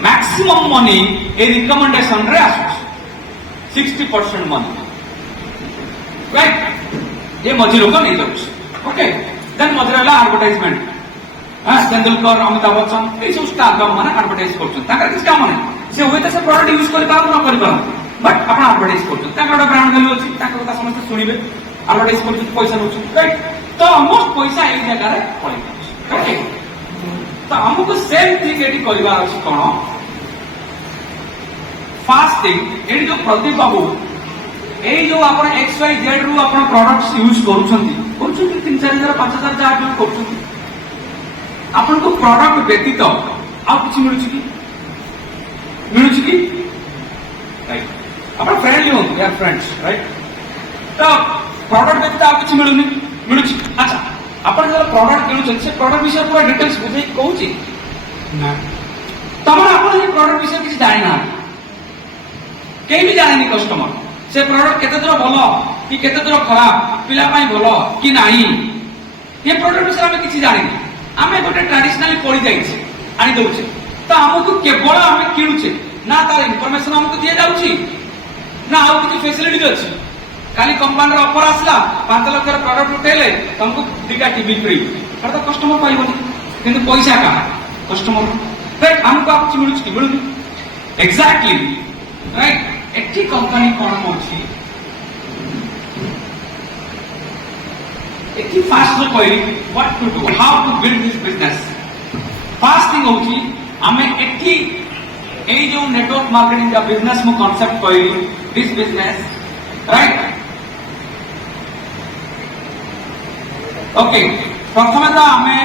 मैक्सिमम मनी ए रिकमेंडेशन रे आसुछ 60% मनी राइट। ये मझी लोग नहीं जाउछ ओके देन मझी रहला एडवर्टाइजमेंट तेंदुलकर अमिताभ बच्चन ये सब स्टार का माने एडवर्टाइज करछन ताकर किछ काम नहीं से होय त से प्रोडक्ट यूज करि पार न करि पार बट आपण एडवर्टाइज करछन ताकर ब्रांड वैल्यू अछि ताकर कथा समस्त सुनिबे एडवर्टाइज करछन पैसा नउछ राइट। तो ऑलमोस्ट पैसा एक जगह रे पड़ी ओके। तो हमको सेम थिंग एडी करिवार अछि कोन फास्ट थिंग एडी जो प्रदीप बाबू ए जो आपण एक्स वाई जेड रु आपण प्रोडक्ट्स यूज करूछंती 3-4,000 5,000 जा यूज करूछंती आपण को प्रोडक्ट व्यतीत आ किछि मिलुछि कि राइट आपण फ्रेंडली हो यार फ्रेंड्स राइट। तो प्रोडक्ट व्यतीत आ किछि मिलुछि अच्छा आपण जो प्रोडक्ट किनुछन से प्रोडक्ट विषय पूरा डिटेल्स बुझे कहूछि ना तमन आपण ये प्रोडक्ट विषय किछि जानि ना केही भी जानि कस्टमर से प्रोडक्ट केते दूर भलो कि केते दूर खराब पिला पाई भलो कि नाही ये प्रोडक्ट विषय हम किछि जानि आमे गोटे ट्रेडिशनली पड़ी जाइछे आनी दउछे तो हमको केवल आमे किणुछे ना तार इंफॉर्मेशन हमको दिया जाउछि ना आउ किछि फैसिलिटी अछि काली कंपनी रो ऑफर आसला 5 लाख रो प्रोडक्ट उठेले तुमको 2टा टीवी फ्री पर तो कस्टमर पाइबो किंतु पैसा का कस्टमर राइट हमको आप मिलू कि मिलू एग्जैक्टली राइट एठी कंपनी कोन होची एठी फास्ट नो कोई what to do how to build this business first thing होची हमें एठी ए जो नेटवर्क मार्केटिंग का बिजनेस मो कांसेप्ट कोई दिस बिजनेस राइट ओके प्रथमे तो हमें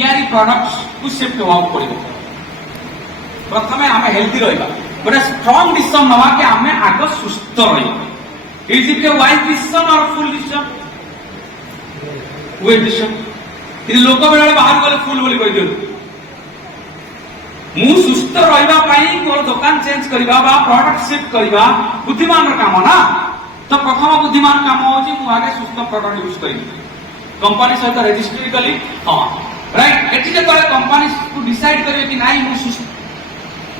ईआरई प्रोडक्ट्स को शिफ्ट होवा पड़ो प्रथमे हमें हेल्थी रहिबा गोटे स्ट्रांग डिसीजन नवा कि हमें आग सुस्थ रहिबा is it a wise decision और फुल डिसीजन वे डिसीजन इ लोक बेले बाहर गले फुल बोली कहि दियो मु सुस्थ रहिबा पई मोर दुकान चेंज करबा बा प्रोडक्ट शिफ्ट करबा बुद्धिमान काम ना तो प्रथम बुद्धिमान काम होची मु आगे सुस्थ प्रोडक्ट यूज करिबी कंपनी सहित रजिस्ट्री कली हाँ राइट एटी जे करे कंपनी को डिसाइड करबे कि नाही मु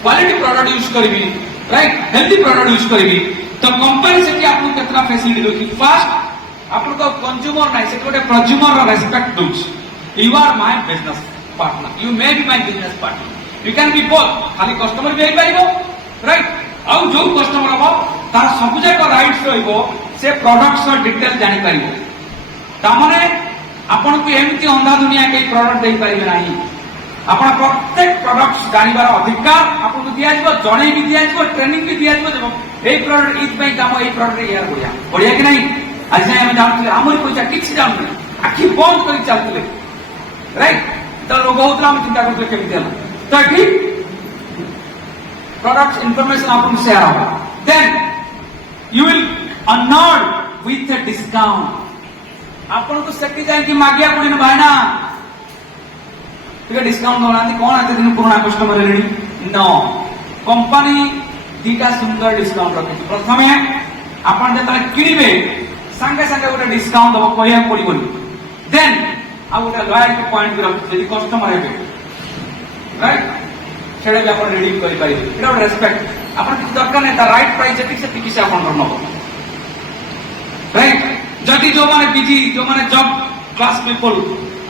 क्वालिटी प्रोडक्ट यूज करबी राइट हेल्थी प्रोडक्ट यूज करबी तो कंपनी से कि आपको कितना फैसिलिटी दोची फर्स्ट आपको कंज्यूमर नाही से गोटे कंज्यूमर रो रेस्पेक्ट दोच you are my business partner you may be my business partner you can be both खाली कस्टमर भी आई पाइबो राइट आ जो कस्टमर हो तार सब जाक राइट्स रहइबो से प्रोडक्ट्स रो डिटेल जानि पारिबो तामने आपण को एमती अंधा दुनिया के प्रोडक्ट दे पारिबे नाही आपण प्रत्येक प्रोडक्ट्स जानिबार अधिकार आपण को दिया जबो जणे भी दिया जबो ट्रेनिंग भी दिया जबो ए प्रोडक्ट इज पई काम ए प्रोडक्ट यार बढ़िया बढ़िया कि नहीं आज हम जानते हमर पैसा किछ जानते आखि बंद करी चलते राइट तो लोग बहुत हम चिंता करते केमती हला तो ठीक प्रोडक्ट इंफॉर्मेशन आपन शेयर होगा then you will honoured with a discount आपन को सेक्टी जाए कि मागिया पड़ी न भाई ना ठीक है डिस्काउंट होना कौन आते दिन पुराना कस्टमर रेडी नो कंपनी दीटा सुंदर डिस्काउंट रखी प्रथमे आपन जतले किनिबे संगे संगे गोटे डिस्काउंट दबो कहिया पड़िबोनी देन आ गोटे लॉयल्टी पॉइंट रख यदि कस्टमर हेबे राइट सेडा भी आपन रिडीम करि पारिबे एटा रेस्पेक्ट आपन किछ दरकार नै ता राइट प्राइस जति से किछ आपन नबो राइट जदि जो माने बिजी जो माने जॉब क्लास पीपल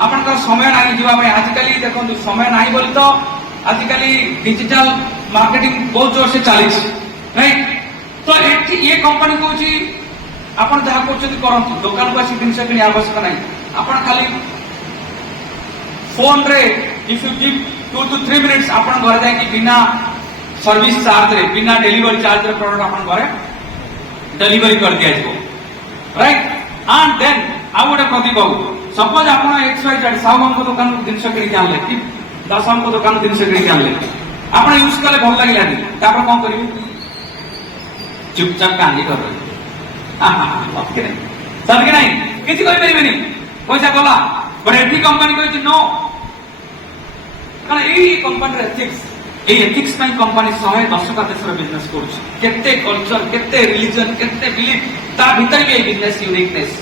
आपन का समय नाही जीवा भाई आजकल देखो समय नाही बोल तो आजकल डिजिटल मार्केटिंग बहुत जोर से चली राइट तो ये कंपनी को आपन जहाँ करछथि करंतु दुकान को आसी जिनस किनी आवश्यक नाही आपन खाली फोन रे if you give 2 to 3 minutes आपन घर जाय कि बिना सर्विस चार्ज रे बिना डिलीवरी चार्ज रे प्रोडक्ट आपन घरे डिलीवरी कर दिया जबो राइट एंड देन आउ गोटे प्रतिभाव सपोज आप XYZ साहू को दुकान जिनस किणी आनले कि दासाम को दुकान जिनस किणी आनले आप यूज कले भल लगे कौन करेंगे चुपचाप कांदी कर सर कि नहीं किसी करें पैसा गला बट एटी कंपनी कही नो कारण यही कंपनी एथिक्स एथिक्स कंपनी 110 देश बिजनेस करते कल्चर केते रिलीजन केते बिलीफ ता भीतर भी बिजनेस यूनिकनेस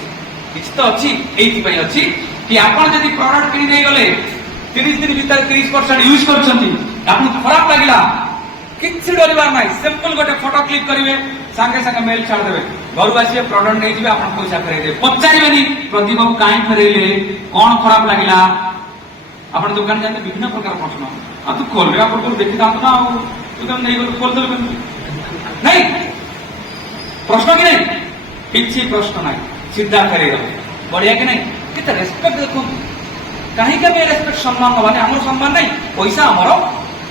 किछ तो अच्छी एथि अच्छी कि आपण जदि प्रोडक्ट किनी दे गले 30 दिन भीतर 30% यूज करछंती आपन खराब लागिला किछ डरिबार नाही सिंपल गोटे फोटो क्लिक करिवे संगे संगे मेल छाड़ देबे घर आसी प्रोडक्ट नै जिवे आपन पैसा फेरै दे पचारिबेनी प्रतिभा को काई फेरैले कोन खराब लागिला आपन दुकान जाते विभिन्न प्रकार प्रश्न आ तू खोलबे आपन देखि दांत ना तू तुम नहीं खोल देबे नहीं प्रश्न कि नहीं किछि प्रश्न नाही सीधा करेगा बढ़िया कि नहीं कितना रेस्पेक्ट देखो कहीं का भी रेस्पेक्ट सम्मान हवाने हमर सम्मान नहीं पैसा हमर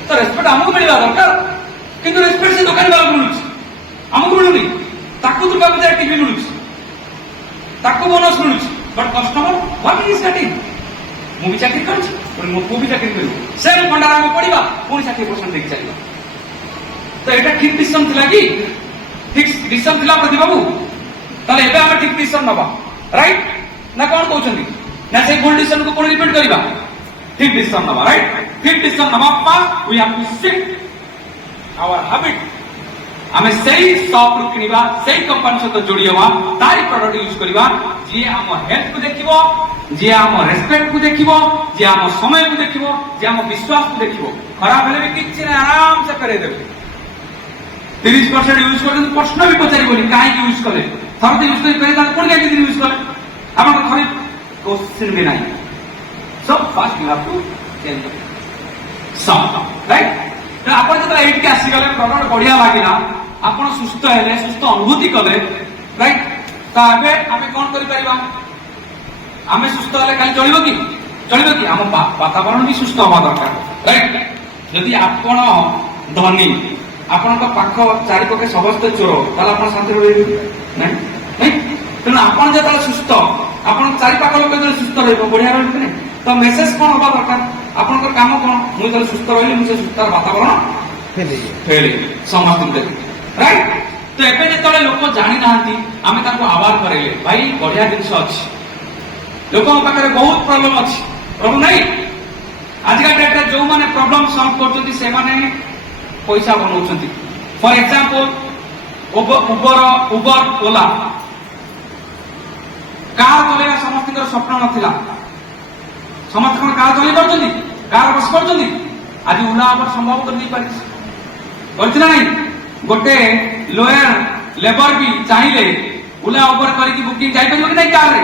तो रेस्पेक्ट हमको मिलवा दरकार किंतु रेस्पेक्ट से दुकान वाला मिलुछ हमको मिलुनी ताको दुर्गा पूजा टीवी मिलुछ ताको बोनस मिलुछ but customer what is setting मु भी चाकरी करछ और मो को भी चाकरी करू सेम भंडारा में पड़ीबा पुनी 60% देख चलिबा तो एटा ठीक डिसीजन थिला कि ठीक डिसीजन थिला प्रतिबाबू ताले एबे हम ठीक डिसीजन नबा राइट ना कोन कहउछंती ना से गोल्ड डिसीजन को कोन रिपीट करिबा ठीक डिसीजन नबा राइट ठीक डिसीजन नबा पास we have to shift our habit हमें सही शॉप रु किनिबा सही कंपनी सहित जोड़ी हवा तारी प्रोडक्ट यूज करिबा जे हम हेल्थ को देखिबो जे हम रेस्पेक्ट को देखिबो जे हम समय को देखिबो जे हम विश्वास को देखिबो खराब हेले भी किछ नै आराम से करे देबे 30% यूज करते प्रश्न भी पचारिबोनी काहे यूज करे थरते यूज करे ता कोन के यूज करे आपन थरी क्वेश्चन भी नहीं so first you have to change some right तो आपण जब एट के आसी गले प्रॉडक्ट बढ़िया लागिला आपण सुस्थ हेले सुस्थ अनुभूति कले राइट तो आबे आमे कोन करि परिबा आमे सुस्थ हेले खाली चलिबो कि आम वातावरण भी सुस्थ हवा दरकार राइट जदि आपण धनी आपण पाख चारिपके समस्त चोर ताला आपण शांति रहिबे नहीं नहीं तेणु आपण जब सुस्थ आपण चारिपाख लोक जो सुस्थ रहिबो बढ़िया रहिबो नहीं तो मेसेज कौन हवा दरकार आपन काम कौन मुझे सुस्थ रही मुझे सुस्थ वातावरण फेले समस्त राइट तो एबे जेतले लोक जानि नाहंती आमे ताको आवार करेले भाई बढ़िया जिंस अछि लोक पाखरे बहुत प्रॉब्लम अछि प्रॉब्लम नहीं आज का डेट रे जो माने प्रॉब्लम सॉल्व करछंती से माने पैसा बनाउछंती for example Uber Ola car चलेगा समस्त स्वप्न नथिला समस्त कार चली पार्टी कार बस पार्टी आज ओला उबर संभव कर नहीं पारि ना नहीं गोटे लोयर लेबर भी चाहिए ओला उबर करके बुकिंग जाई परिबो कि नहीं कार रे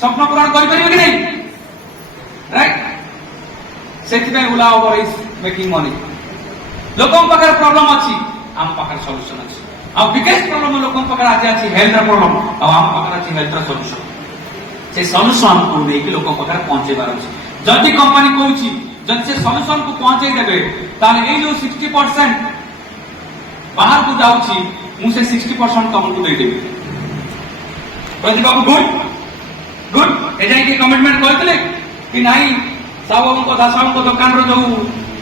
स्वप्न पूरण कर परिबो कि नहीं राइट सेति में ओला उबर इज मेकिंग मनी लोकन पाखर प्रॉब्लम अछि आम पाखर सॉल्यूशन अछि आ बिगेस्ट प्रॉब्लम लोकन पाखर आज अछि हेल्थ प्रॉब्लम आ आम पाखर अछि हेल्थ सॉल्यूशन से सॉल्यूशन को लेके लोकन पाखर पहुंचे बार अछि जदि कंपनी कहूची जदि से सॉल्यूशन को पहुंचे देबे ताले ए जो 60% बाहर को जाउची मु से 60% तुमको दे देबे प्रदीप बाबू गुड ए जाई के कमिटमेंट करथिले कि नाही साहब को दासाम को दुकान रो जो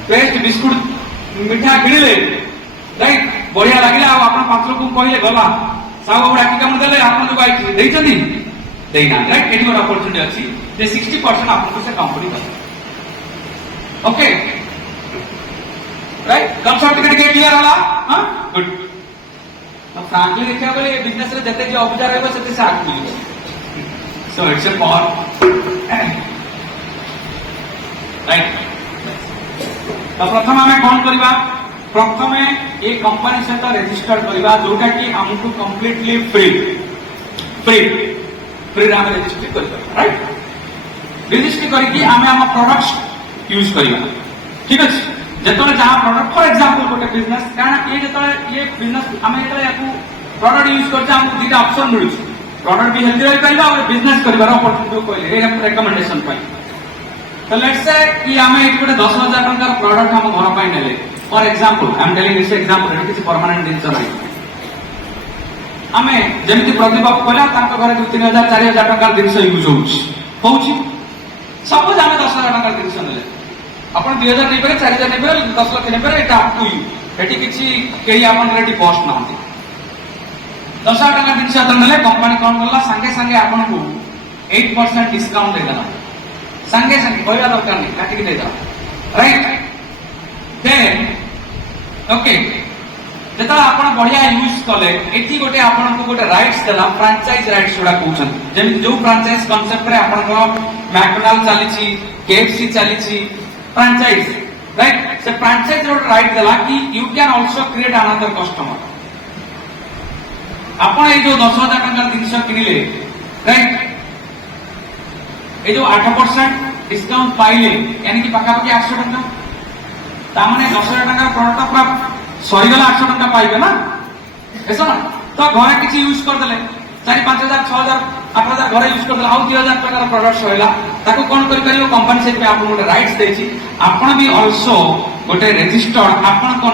पेस्ट बिस्कुट मिठा किणिले राइट बढ़िया लागिला आ आपण पांच लोक कहले गला साहब बाबू डाकी काम देले आपण जो आई देइछनी देइना राइट एटी वर अपॉर्चुनिटी अछि जे 60% आपको से कंपनी कर ओके राइट कंसेप्ट के क्लियर होला हां गुड अब फ्रैंकली देखिया बोले बिजनेस रे जते जे ऑब्जर्व रहबो सेते से आगु मिलिबो so it's a power right तो प्रथम हमें कौन करबा प्रथम ए कंपनी सहित रजिस्टर करबा जोटा कि हमकु कंप्लीटली फ्री राम रजिस्टर करबा राइट रजिस्टर करके आमे हम प्रोडक्ट्स यूज करबा ठीक अछि जतले जहां प्रोडक्ट फॉर एग्जांपल गोटे बिजनेस कारण ये जतले ये बिजनेस आमे जतले याकू product use Karsha हमकु दीटा option मिलुछ product भी हेल्दी रहि पाइबा और बिजनेस करबार अपॉर्चुनिटी कहले ए रिकमेंडेशन पाइ तो लेट्स से कि आमे एक गोटे 10000 टका प्रोडक्ट हम घर पाइ नेले for example I am telling this example it is permanent दिन चलाई आमे जेमिति प्रदीप बाबू कहला तांका घरे 2-3000 4000 टका दिन से यूज होउची सपोज आमे 10000 टका दिन से नेले अपन 2000 नै पारे 4000 नै पारे 10 लाख नै पारे एटा अप टू यू एटी किछि केही अपन रेडी कॉस्ट नांती 10000 टका दिन से नेले कंपनी कोन करला संगे संगे आपन को 8% डिस्काउंट दे देला संगे संगे कहला दरकार नै काटी के दे देला राइट देन ओके जेता आपण बढ़िया यूज कले एठी गोटे आपण को गोटे राइट्स देला फ्रैंचाइज राइट्स जोडा कहउछन जेमि जो फ्रैंचाइज कांसेप्ट रे आपण को मैकडॉनल्ड चलीची केएफसी चलीची फ्रैंचाइज राइट से फ्रैंचाइज रोड राइट देला कि you can also create another customer आपण ए जो 10000 टका जिनिस किनिले राइट ए जो 8% डिस्काउंट पाइले यानी कि पाका पाकी 800 टका तामने 10000 टका प्रोडक्ट पूरा सरी गला 800 टका पाइबे ना ऐसा ना तो घरे किछि यूज कर देले 4-5000 6000 8000 घरे यूज कर देला आउ 2000 टका प्रोडक्ट होइला ताको कोन करि परियो कंपनी से आपन गोटे राइट्स देछि आपन भी आल्सो गोटे रजिस्टर्ड आपन को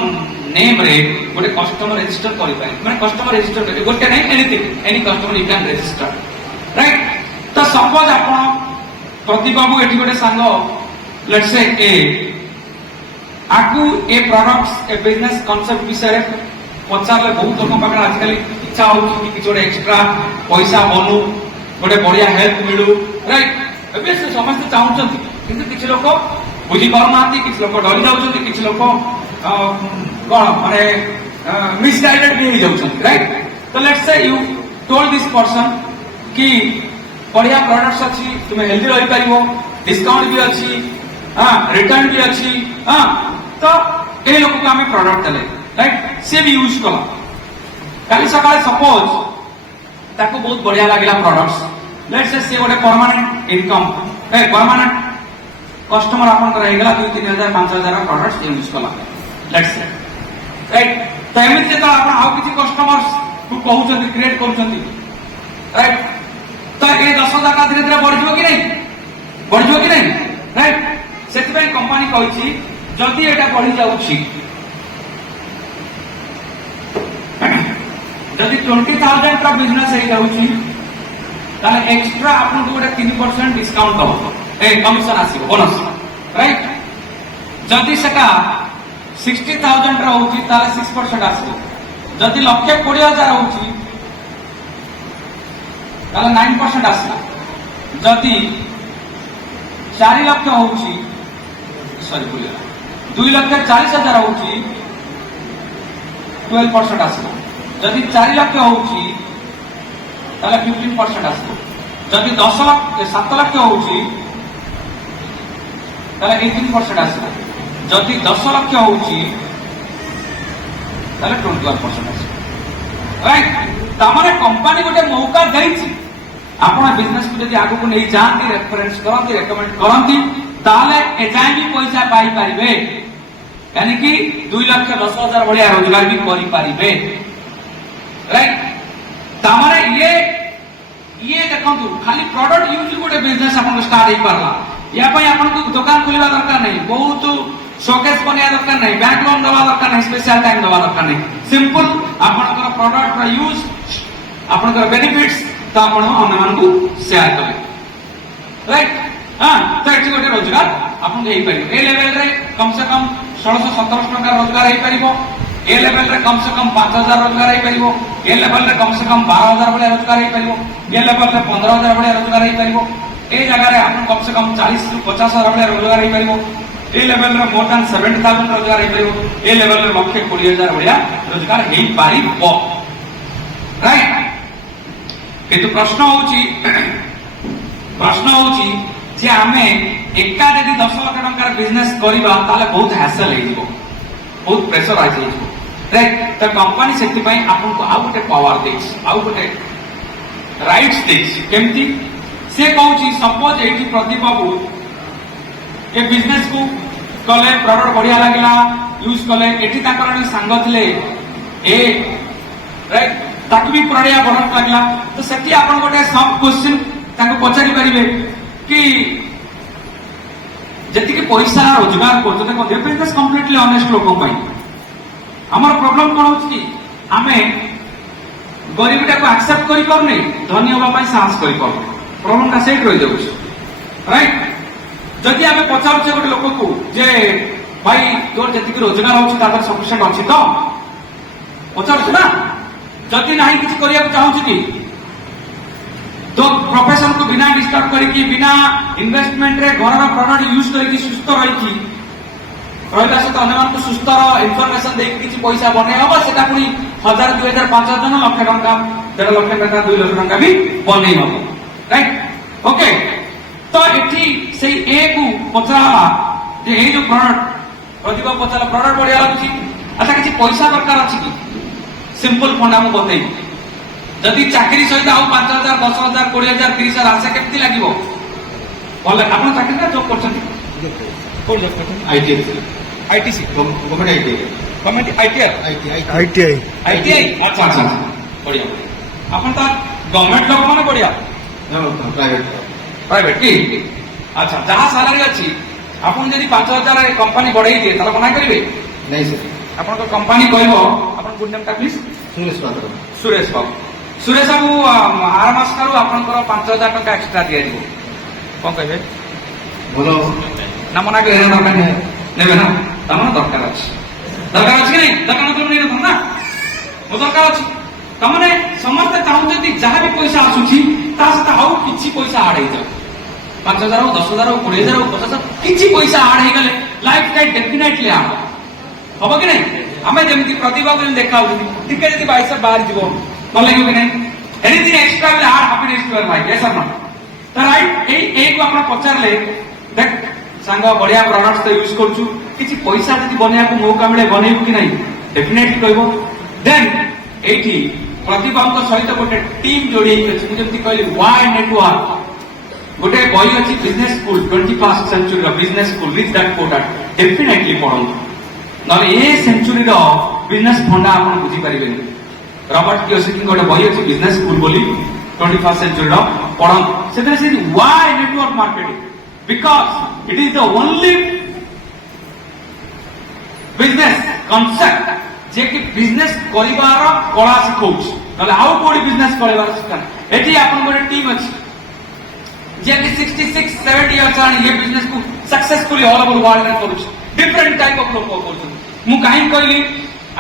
नेम रे गोटे कस्टमर रजिस्टर करि पाइ माने कस्टमर रजिस्टर करि गोटे नै anything any customer you can register right तो सपोज आपन प्रदीप बाबू एठी गोटे सांगो लेट्स से ए आकु ए प्रोडक्ट्स ए बिजनेस कांसेप्ट विषय पचारले बहुत लोक पाखर आजकल इच्छा हो कि किछ गोटे एक्स्ट्रा पैसा बनू गोटे बढ़िया हेल्प मिलू राइट एबे से समस्त चाहउछंती किंतु किछ लोक बुझी पारमांती किछ लोक डरि जाउछंती किछ लोक कोन माने मिसगाइडेड भी हो जाउछंती राइट तो let's say you told this person कि बढ़िया प्रोडक्ट्स अछि तुमे हेल्दी रहि परिबो डिस्काउंट भी अछि हां रिटर्न भी अछि हां तो ए लोक को हमें प्रोडक्ट देले राइट से भी यूज कला काली सकाळे सपोज ताको बहुत बढ़िया लागिला प्रोडक्ट्स लेट्स से गोटे परमानेंट इनकम परमानेंट कस्टमर आपनकर हेगला 2-3,000 5,000 प्रोडक्ट्स यूज कला लेट्स से राइट तो एमित जे आपण आउ किछि कस्टमर्स को कहउछन्ती क्रिएट करूछन्ती राइट तो ए 10,000 का धीरे धीरे बढ़ कि नहीं राइट सेति पे कंपनी कहछि जदि एटा बढ़ी जाउछि जदि 20,000 का बिजनेस हे जाउछि ताले एक्स्ट्रा आपन को गोटे 3% डिस्काउंट दबो ए कमिशन आसीबो बोनस राइट जदि सेका 60,000 रा होछि ताले 6% आसीबो जदि 1,20,000 होछि ताले 9% आसीबो जदि 4 लाख होछि सॉरी बोलिया 2,40,000 होछि 12% आसीबो जदि 4 लाख होछि ताले 15% आसीबो जदि 7 लाख होछि ताले 18% आसीबो जदि 10 लाख होछि ताले 21% आसीबो राइट तमरे कंपनी गोटे मौका दैछि आपण बिजनेस को जदि आगु को नहीं जानती रेफरेंस करंती रेकमेंड करंती ताले एजाय भी पैसा पाई परिबे यानी कि 2,10,000 बढ़िया रोजगार भी करि परिबे राइट तमरे ये देखंतु खाली प्रोडक्ट यूज गोटे बिजनेस आपन स्टार्ट हे परला या पई आपन को दुकान खोलिबा दरकार नहीं बहुत शोकेस बनिया दरकार नहीं बैंक लोन दवा दरकार नहीं स्पेशल टाइम दवा दरकार नहीं सिंपल आपन प्रोडक्ट रा यूज आपन बेनिफिट्स तो आपण अन्य मान को शेयर करे राइट हां तो एठी गोटे रोजगार आपन हे परिबो ए लेवल रे कम से कम 1617 टका रोजगार हे परिबो ए लेवल रे कम से कम 5,000 रोजगार हे परिबो ए लेवल रे कम से कम 12,000 बळे रोजगार हे परिबो ए लेवल रे 15,000 बळे रोजगार हे परिबो ए जगह रे आपन कम से कम 40 से 50,000 बळे रोजगार हे परिबो ए लेवल रे मोर देन 70,000 रोजगार हे परिबो ए लेवल रे 1,20,000 बळे रोजगार हे परिबो राइट किंतु प्रश्न होची जे आमे एका यदि 10 लाख टंकार बिजनेस करिबा ताले बहुत हैसल हे जिवो बहुत प्रेशर आ जाइबो राइट तो कंपनी सेति पई आपन को आ गोटे पावर देछ आ गोटे राइट्स देछ केमती से कहूची सपोज एठी प्रतिबाबू ए बिजनेस को कले प्रोडक्ट बढ़िया लागला यूज कले एठी ताकर संग थिले ए राइट ताकि भी बढ़िया बढ़त लागला तो सेठी आपन गोटे सब क्वेश्चन ताको पचारि परिबे कि जति के पैसा रोजगार करतो देखो दे बिजनेस कंप्लीटली ऑनेस्ट लोक पई हमर प्रॉब्लम कोन होची आमे गरीबटा को एक्सेप्ट करि परने धनी होबा पई साहस करि पर प्रॉब्लम का सेट रहि जाउछ राइट जदि आमे पचारछे गोटे लोक को जे भाई तोर जति के रोजगार होची ताकर सफिशिएंट अछि तो पचारछ ना जदि नहीं किसी करिया चाहूँ कि तो प्रोफेशन को बिना डिस्टर्ब करके बिना इन्वेस्टमेंट रे घर प्रोडक्ट यूज करके सुस्थ रही रहा सहित अन्य मान सुस्थ इनफर्मेशन देख किसी पैसा बने हम से 1,000 2,000 5,000 1,00,000 टंका 1.5 लाख टंका 2 लाख टंका भी बने हम राइट ओके तो एठी से ए को पचारा जे ए जो प्रोडक्ट प्रतिभा पचारा प्रोडक्ट बढ़िया लागुची अच्छा किसी पैसा दरकार अछि कि सिंपल फंड हम बतई जदि चाकरी सहित आउ 5,000 10,000 20,000 30,000 आसे केमती लागिवो बोले आपण चाकरी ना जॉब करछन कोन जॉब करछन आईटीसी गवर्नमेंट आईटीआई अच्छा बढ़िया आपण तो गवर्नमेंट जॉब माने बढ़िया प्राइवेट की अच्छा जहां सैलरी अछि आपण जदि 5,000 कंपनी बढ़ाई दे तला बना करिवे नहीं सर आपण को कंपनी कहबो आपण गुड नेम का प्लीज सुरेश बाबू आर मास करू आपण को 5,000 टका एक्स्ट्रा दिया दिबो कोन कहबे बोलो ना मना के हेना दरकार नेबे ना तमन दरकार अछि कि नहीं दरकार मतलब नहीं ना मो दरकार अछि तमने समस्त चाहू जदि जहां भी पैसा आसुची ता सता आउ किछि पैसा आड हे जाउ 5,000 10,000 20,000 50,000 किछि पैसा आड हे गले लाइफ टाइम डेफिनेटली आड हबो कि नहीं आमे जेमति प्रतिभा को देखा टिके जदि पैसा बाहर जीवो भले कि नहीं anything extra will add happiness to your life yes or not तो राइट ए को आपण पचारले देख सांग बढ़िया प्रोडक्ट्स तो यूज करछु किछि पैसा जदि बनिया को मौका मिले बनेबो कि नहीं डेफिनेटली कहबो देन एठी प्रतिभा को सहित गोटे टीम जोड़ी जेमति कहली वाई नेटवर्क गोटे बही अच्छी business school 21st century business school rich that quote definitely पढ़ो ना ए सेंचुरी बिजनेस फंडा आप बुझी पारे रॉबर्ट कियोसाकी गोटे बही अच्छी बिजनेस स्कूल बोली 21st सेंचुरी पढ़ो से why network marketing because it is the only business concept जे कि बिजनेस करिवार कला सिखौछ नले आउ कोडी बिजनेस करिवार सिखा एठी आपन गोटे टीम अछि जे कि 66 70 इयर्स आनी ये बिजनेस को सक्सेसफुली ऑल ओवर वर्ल्ड रे करूछ डिफरेंट टाइप ऑफ लोक करूछ मु काहे कहली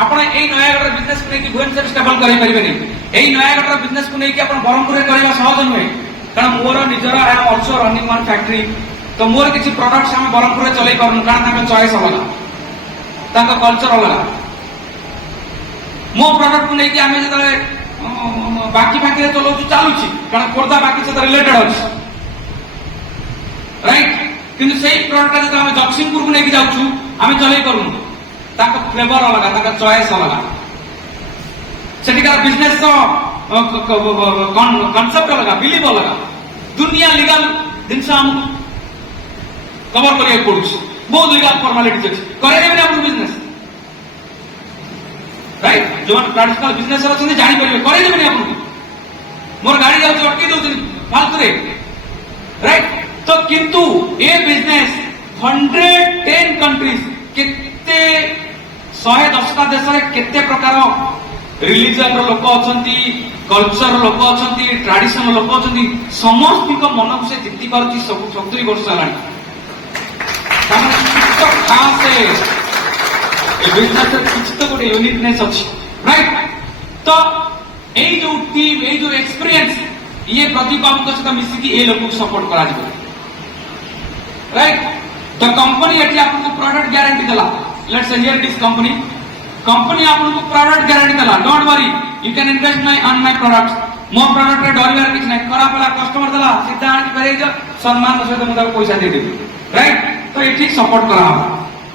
आपण एई नयागढ़ बिजनेस को लेके भुवनेश्वर स्टेबल करि परिबे नै एई नयागढ़ बिजनेस को लेके आपण बरहमपुर रे करबा सहज नहे कारण मोर निजर I am also running one factory तो मोर किछि प्रोडक्ट्स हम बरहमपुर रे चलै पारन कारण ताका चॉइस होला ताका कल्चर होला मो प्रोडक्ट को लेके आमे जतले बाकी बाकी रे चलौ चालुची कारण खोर्दा बाकी से रिलेटेड अछि राइट किंतु सेही प्रोडक्ट जब हम जगसिंहपुर को लेके जाउछु आमे चलै करूनु ताका फ्लेवर अलग ताका चॉइस अलग सेटिका बिजनेस तो कांसेप्ट अलग बिलीव अलग दुनिया लीगल जिनस हम कवर करिया पड़ुछ बहुत लीगल फॉर्मालिटीज अछि करे देबे अपन बिजनेस राइट जो ट्रेडिशनल बिजनेस अछि जानि परिबे करे देबे अपन मोर गाड़ी जाउछ अटकी दउछ फालतू रे राइट तो किंतु ए बिजनेस 110 कंट्रीज केते 110 देश रे केते प्रकार रिलीजन रो लोक अछंती कल्चर लोक अछंती ट्रेडिशन लोक अछंती समस्त को मन से जित्ति पारछि सब 70 वर्ष लानी तो खास ए बिजनेस कुछ तो गोटे यूनिकनेस अछि राइट तो ए जो टीम ए जो एक्सपीरियंस ये प्रतिभाओं के साथ मिसी की ए लोग को सपोर्ट करा जिवो राइट द कंपनी एटी आपको प्रोडक्ट गारंटी देला let's say here this company आपको प्रोडक्ट गारंटी देला don't worry you can invest my on my products मो प्रोडक्ट रे डरिवार किछ नै खराब वाला कस्टमर देला सीधा आनी करे जो सम्मान सहित मुदा पैसा दे देबी राइट तो एटी सपोर्ट करा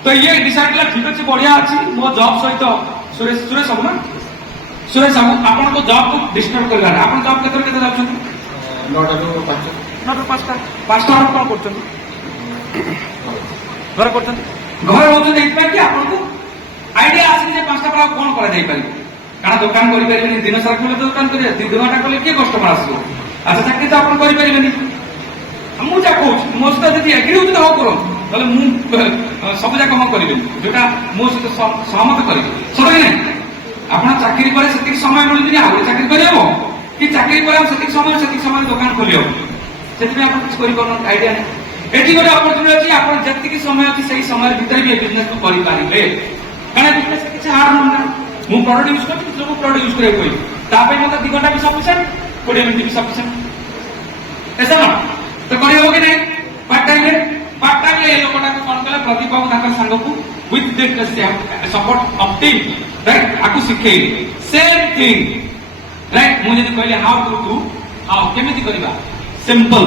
तो ये डिसाइड ला ठीक अछि बढ़िया अछि मो जॉब सहित सुरेश सब ना सुरेश सब आपन को जॉब को डिस्टर्ब करला आपन जॉब केते जाउछन 9 टा 5 टा कोन करछन घर करछन घर होछन एतपा कि आपन को आईडिया आसी जे 5 टा पर कोन करा जाई पारि कारण दुकान करि परिबेनी दिन सारा खोले दुकान करिया 2 घंटा खोले के कस्टमर आसीबो अच्छा चाकरी तो आपन करि परिबेनी मु जा कहूँ मो सहित जदि एग्री होते हो करो ताले मु सब जाक हम करिबेनी जोटा मो सहित सहमत करिबे सही नै आपण चाकरी पर सेतिक समय मिलुनी आ चाकरी करियो कि चाकरी पर सेतिक समय दुकान खोलियो सेति आपण कुछ करि कोन आईडिया नै एटी गोटे अपॉर्चुनिटी अछि आपण जति समय अछि सही समय भीतर भी बिजनेस को करि पारिबे कारण बिजनेस किछ हार न मु प्रोडक्ट यूज करती जो प्रोडक्ट यूज करे कोई तापे मते 2 घंटा भी सफिशिएंट 20 मिनिट भी सफिशिएंट ऐसा ना तो करि हो कि नहीं पार्ट टाइम ये लोकटा को कोन कले प्रतिभा ताकर संग को with that support of team right आकु सिखे सेम थिंग राइट मु जदी कहले हाउ टू डू हाउ केमिति करबा सिंपल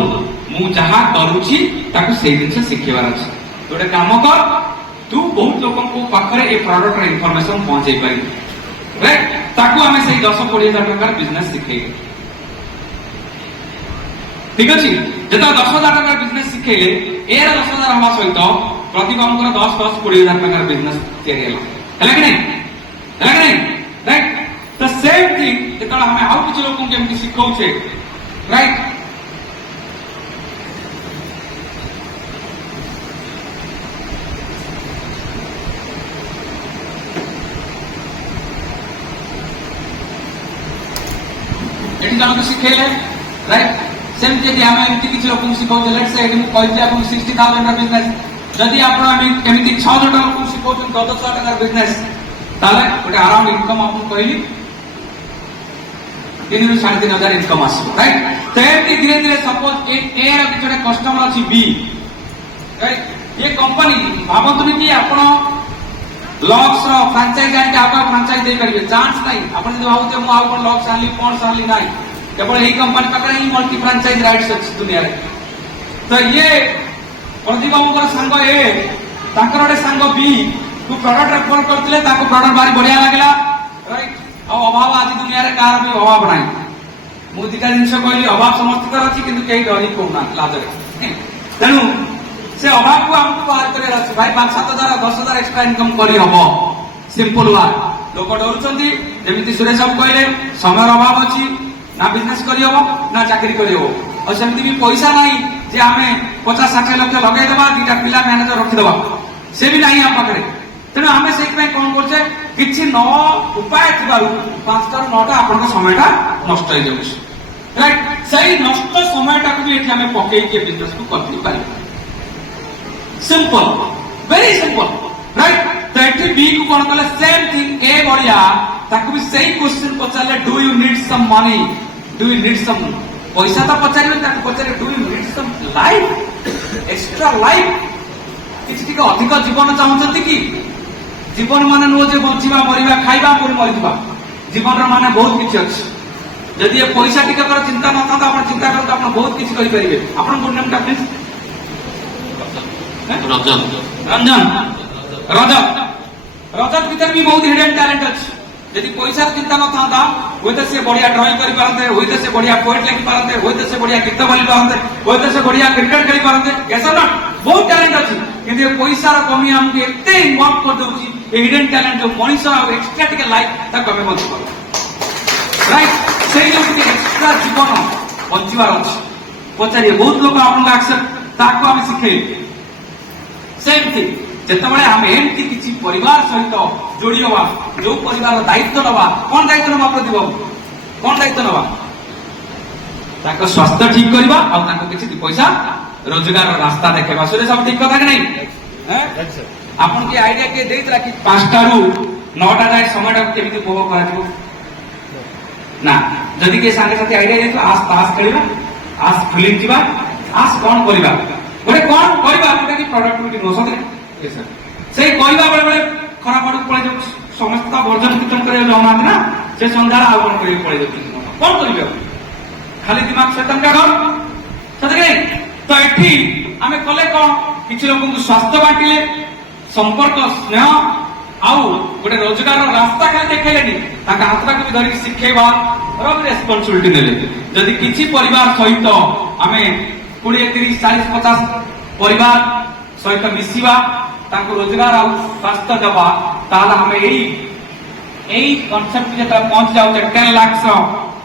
मु जहा करूची ताकु सेही दिन से सिखेवार अछि तोटे काम कर तू बहुत लोगन को पाखरे ए प्रोडक्ट रे इंफॉर्मेशन पहुंचाई पारी राइट ताकु हमें सही 10-20 हजार टका बिजनेस सिखेई ठीक अछि जेता 10,000 टका बिजनेस सिखेले एरा 10,000 हमा सहित प्रतिभा को 10-20 हजार टका बिजनेस तैयारी हला कि नहीं राइट द सेम थिंग जेता हमें आउ कुछ लोगन के एमती सिखाउ छे राइट एटी जन को सिखेले राइट सेम जे हम एमती किछ लोक को सिखाउ लेट्स से एटी मु कहते आपन 60,000 का बिजनेस जदी आपन हम एमती 6 जन को सिखाउ 10,000 टका बिजनेस ताले गोटे अराउंड इनकम आपन कहली 3 ରୁ 3.5 इनकम आसो राइट तो एमती धीरे धीरे सपोज ए रा किछ कस्टमर अछि बी राइट ये कंपनी भाबतु कि आपन लॉक्स रो फ्रेंचाइज आके आपन फ्रेंचाइज दे परिबे चांस नाही आपन जदी भाबुते मु आपन लॉक्स आली कोन साली नाही केवल एही कंपनी पाखरे ही मल्टी फ्रेंचाइज राइट्स अछि दुनिया रे तो ये प्रतिभाकर संग ए ताकर रे संग बी तू प्रोडक्ट रेफर करथिले ताको प्रोडक्ट बारी बढ़िया लागला राइट आ अभाव आज दुनिया रे कार भी अभाव नाही मु दिटा जिन कहली अभाव समस्त अच्छी कि कई डरी कहना लाजरे तेणु से अभाव को आमको बाहर कर भाई 5-7,000 10,000 एक्सट्रा इनकम करी हम सिंपल वा लोक डरुंच जमी सुरेश बाबू कहले समय अभाव अच्छी ना बिजनेस करी ना चाकरी करी और सेमती भी पैसा नहीं जे आमे 50-60 लक्ष लगेदेवा दीटा पिला मैनेजर रखीदे से भी नहीं आम पाखे तेणु आम से कौन करे किसी न उपाय थी 5टा 9टा आपण समयटा नष्ट हो जाए राइट से नष्ट समयटा को भी आम पकई बिजनेस को कर सिंपल वेरी सिंपल राइट तो ये बी को कौन कले सेम थिंग ए बढ़िया ताकू भी सही क्वेश्चन पचारे do you need some money do you need some पैसा तो पचारे पचारे do you need some life extra life किसी अधिक जीवन चाहते कि जीवन मान नुह जो बचा मरवा खाଇବା मरीजा जीवन मान बहुत किसी अच्छे जदि ये पैसा टिके चिंता न था आप चिंता करते आप बहुत किसी करेंगे आप नाम प्लीज रंजन रजत रजत भीतर भी बहुत हिडन टैलेंट अच्छे यदि पैसा चिंता न था हुए से बढ़िया ड्रॉइंग कर पारते हुए से बढ़िया पोएट लिखि पारते हुए से बढ़िया गीत बोली पारते हुए से बढ़िया क्रिकेट खेली पारते कैसा ना बहुत टैलेंट अच्छी कि पैसार कमी आमको एत इनवल्व कर दूसरी हिडन टैलेंट जो मनीष एक्सट्रा टिके लाइफ ताको आम बंद कर राइट से जो एक्सट्रा जीवन बचार अच्छे पचारे बहुत लोग आपको एक्सेप्ट ताको आम शिखे सेम थिंग जितेबाला आम एमती किसी परिवार सहित जोड़ी हवा जो परिवार दायित्व नवा कौन दायित्व नवा प्रदीप बाबू कौन दायित्व नवा स्वास्थ्य ठीक करवा किसी पैसा रोजगार रास्ता देखा सुरेश बाबू ठीक कथा कि नहीं आपन की आइडिया किए देता कि 5टा रू 9टा जाए समय केमी उपभोग कर ना जदि किए सांगे साथी आइडिया देता आज ताश खेल आज फिल्म जावा आज कौन करवा गोटे कौन करवा गोटे कि प्रोडक्टिविटी नो सके से कहवा बेले बेले खराब आड़ पड़े जाऊ समस्त वर्जन कीर्तन कर जाऊना ना से सन्ध्या आउ कौन कर पड़े जाऊँ कौन कर खाली दिमाग शैतान का घर सतरे तो ये आम कले कौन किसी लोक स्वास्थ्य बांटिले संपर्क स्नेह आउ गोटे रोजगार रास्ता खाली देखले हाथ भी धरिक शिखेवा रेस्पॉन्सिबिलिटी नेले जदि किसी परिवार सहित आम 20-30-40-50 परिवार सहित मिसिवा रोजगार आ स्वास्थ्य देवा आम यही कनसेप्ट जो पहुंच जाऊे 10 लाख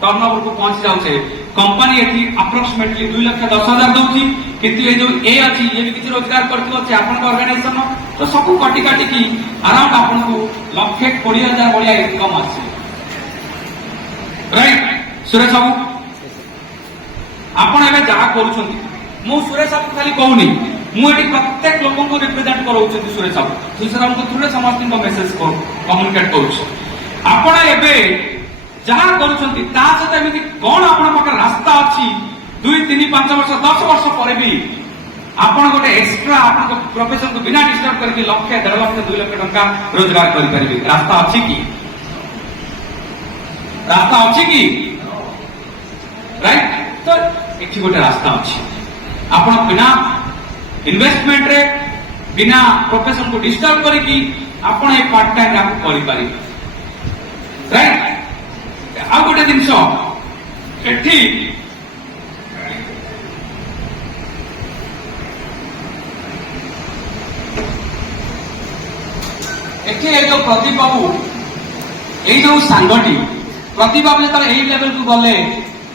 टर्नओवर को पहुंच जाऊे कंपनी ये अप्रोक्सीमेटली 2,10,000 दूसरी किंतु ये जो ए अच्छी ये भी किसी रोजगार करते आप ऑर्गेनाइजेशन तो सब कटी काटिकी अराउंड आपको 1,20,000 बढ़िया इनकम अच्छे राइट सुरेश बाबू आपण एवं जहाँ कर सुरेश बाबू खाली कहूनी मुझे प्रत्येक लोक को रिप्रेजेंट कराऊँ सुरेश बाबू थ्रू समस्त मेसेज कम्युनिकेट करुँच जहाँ कर कौन आप रास्ता अच्छी 2-3-5 वर्ष 10 वर्ष पर भी आप गोटे एक्सट्रा आप प्रोफेशन को बिना डिस्टर्ब करके 1,00,000 1,50,000 2 लाख टंका रोजगार करें रास्ता अच्छी कि रास्ता अच्छी कि राइट तो ये गोटे रास्ता अच्छी आप बिना इन्वेस्टमेंट रे बिना प्रोफेशन को डिस्टर्ब करके आप पार्ट टाइम आप करें राइट आ गोटे जिनस जो प्रदीप बाबू ये जो सांगटी प्रदीप बाबू जो यही लेवल को गले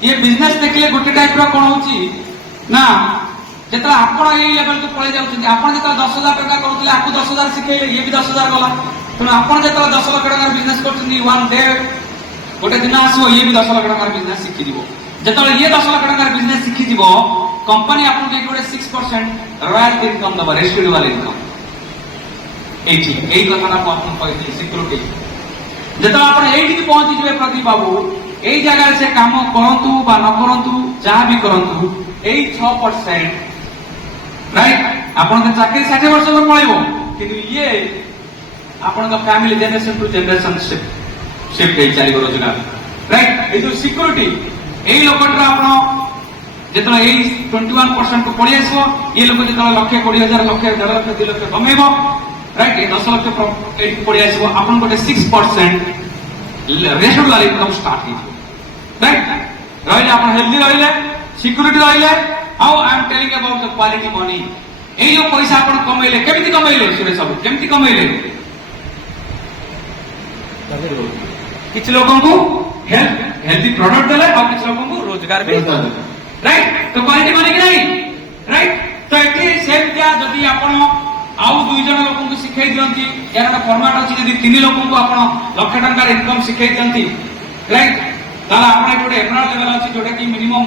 ये बिजनेस देखिए गोटे टाइप कौन हो ना जो आप लेवल को पड़े जाऊँ आप जो 10,000 टका करुले आपको 10,000 शिखेले ये भी 10,000 गला तेणु आप जो 10 लाख टका बिजनेस कर गोटे दिन आसो ये भी 10 लाख टका बिजनेस शिखी जो ये 10 लाख टका बिजनेस शिखी कंपनी आपको गोटे 6% रॉयल्टी इनकम दबा रेसिडुअल इनकम यही कथा सिक्योरिटी जो आप पहुंची जाए प्रदीप बाबू यही जगह से काम करूँ न करूँ जहाँ भी करूँ यही 6% राइट आप चाकरी 60 वर्ष तो पड़ो कि ये आपण family generation to generation shift चलो रोजगार राइट ये जो सिक्योरिटी यही लोक जो 21% को पड़ी आस ये लोग जो 1,20,000 1,00,000 2 लाख कमेब राइट ये 10 लाख पड़ी आस आप गोटे 6% रेसिडुअल इनकम स्टार्ट हो राइट रहिले आपण हेल्दी रहिले सिक्युरिटी रहिले how I am telling about the quality money ए जो पैसा आपण कमैले केमिति कमैले सुरेश बाबू केमिति कमैले किछ लोगों को हेल्दी प्रोडक्ट देले और किछ लोगों को रोजगार भी देले राइट तो क्वालिटी मनी कि नहीं राइट तो एठी सेम क्या जदी आपण आउ दुई जन लोगों को सिखाई दियंती यार एक फॉर्मेट अछि जदी तीन लोगों को आपण लाख टका इनकम सिखाई दियंती राइट ताला आपण एटोडे एमरा लेवल अछि जोडे कि मिनिमम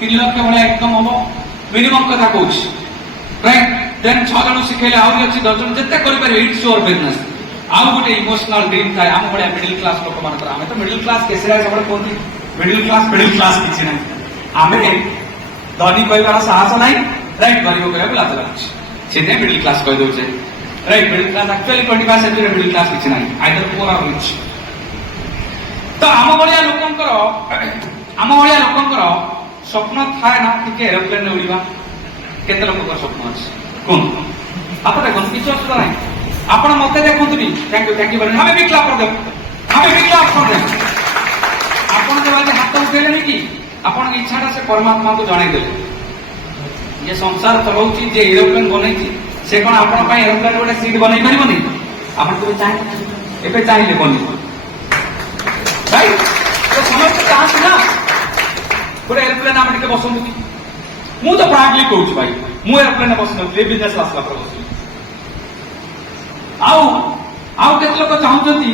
3 लाख के भले इनकम होबो मिनिमम कथा कहूछ राइट देन 6 जन सिखाइले आउ अछि 10 जन जत्ते करि पारे इट्स योर बिजनेस आउ गोटे इमोशनल ड्रीम थाए आम बड़े मिडिल क्लास लोक मान आम तो मिडिल क्लास केसे सब कहते मिडिल क्लास किसी ना आम धनी कहबार साहस ना राइट गरीब कहूँ लाज लाଗୁଛି से मिडिल क्लास कह दौचे right middle class actually 21st century middle class किसी ना आइदर पुअर और रिच तो आम भाया लोकंकर स्वप्न थाए ना टिके एरोप्लेन उड़ीबा केते लोकंकर स्वप्न अछि कोन आप देखो किसी असुविधा नहीं आपण मते देखंतुनी थैंक यू वेरी मच हमें भी क्लैप कर दे आपण जब आज हाथ उठेले नहीं कि आपण इच्छाटा से परमात्मा को जणाई देले ये संसार चलाउची जे एरोप्लेन बनैची से कोन आपण पई एरोप्लेन गोटे सीट बनै परिबो नहीं आपण को चाहे एबे चाहिए कोन राइट तो समझ चाहत ना गोटे एरोप्लेन आपण के बसंतु की मु तो प्राउडली कहूची भाई मु एरोप्लेन बसनो ले बिजनेस क्लास का बसनो आउ केते लोक चाहूचंती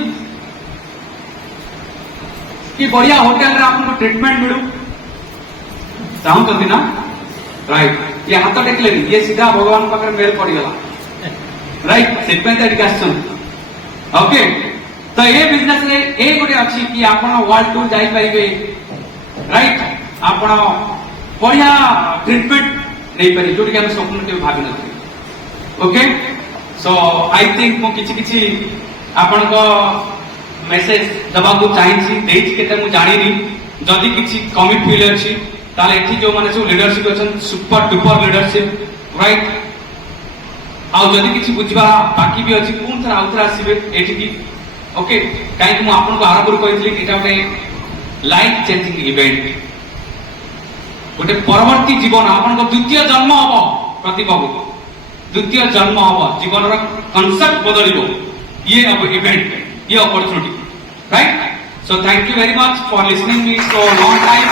कि बढ़िया होटल रे आपन ट्रीटमेंट मिलू चाहूचंती ना राइट ये हाथ टेकले ये सीधा भगवान पाखरे मेल पड़ी गला राइट से पे एजुकेशन ओके तो ये बिजनेस रे ए गोटे अछि कि आपन वर्ल्ड टूर जाई परिबे राइट आपन बढ़िया ट्रीटमेंट नै पारि जोटी के हम स्वप्न के भाबी नथि ओके सो आई थिंक मो किछि किछि आपण को मेसेज दबा को चाहिए देख के मु जानी नहीं जदि किछि कमी फील अछि ताले एठी जो माने सब लीडरशिप अछन सुपर डुपर लीडरशिप राइट आ जदि किछि बुझबा बाकी भी अछि कोन तरह आउथरा आसीबे एठी की ओके काई मु आपण को आरंभ कहितली एटा गोटे लाइफ चेंजिंग इवेंट गोटे परवर्ती जीवन आपण को द्वितीय जन्म हबो प्रतिभा को द्वितीय जन्म हम जीवन कॉन्सेप्ट बदल ये इवेंट ये opportunity right so thank you very much for listening me so long time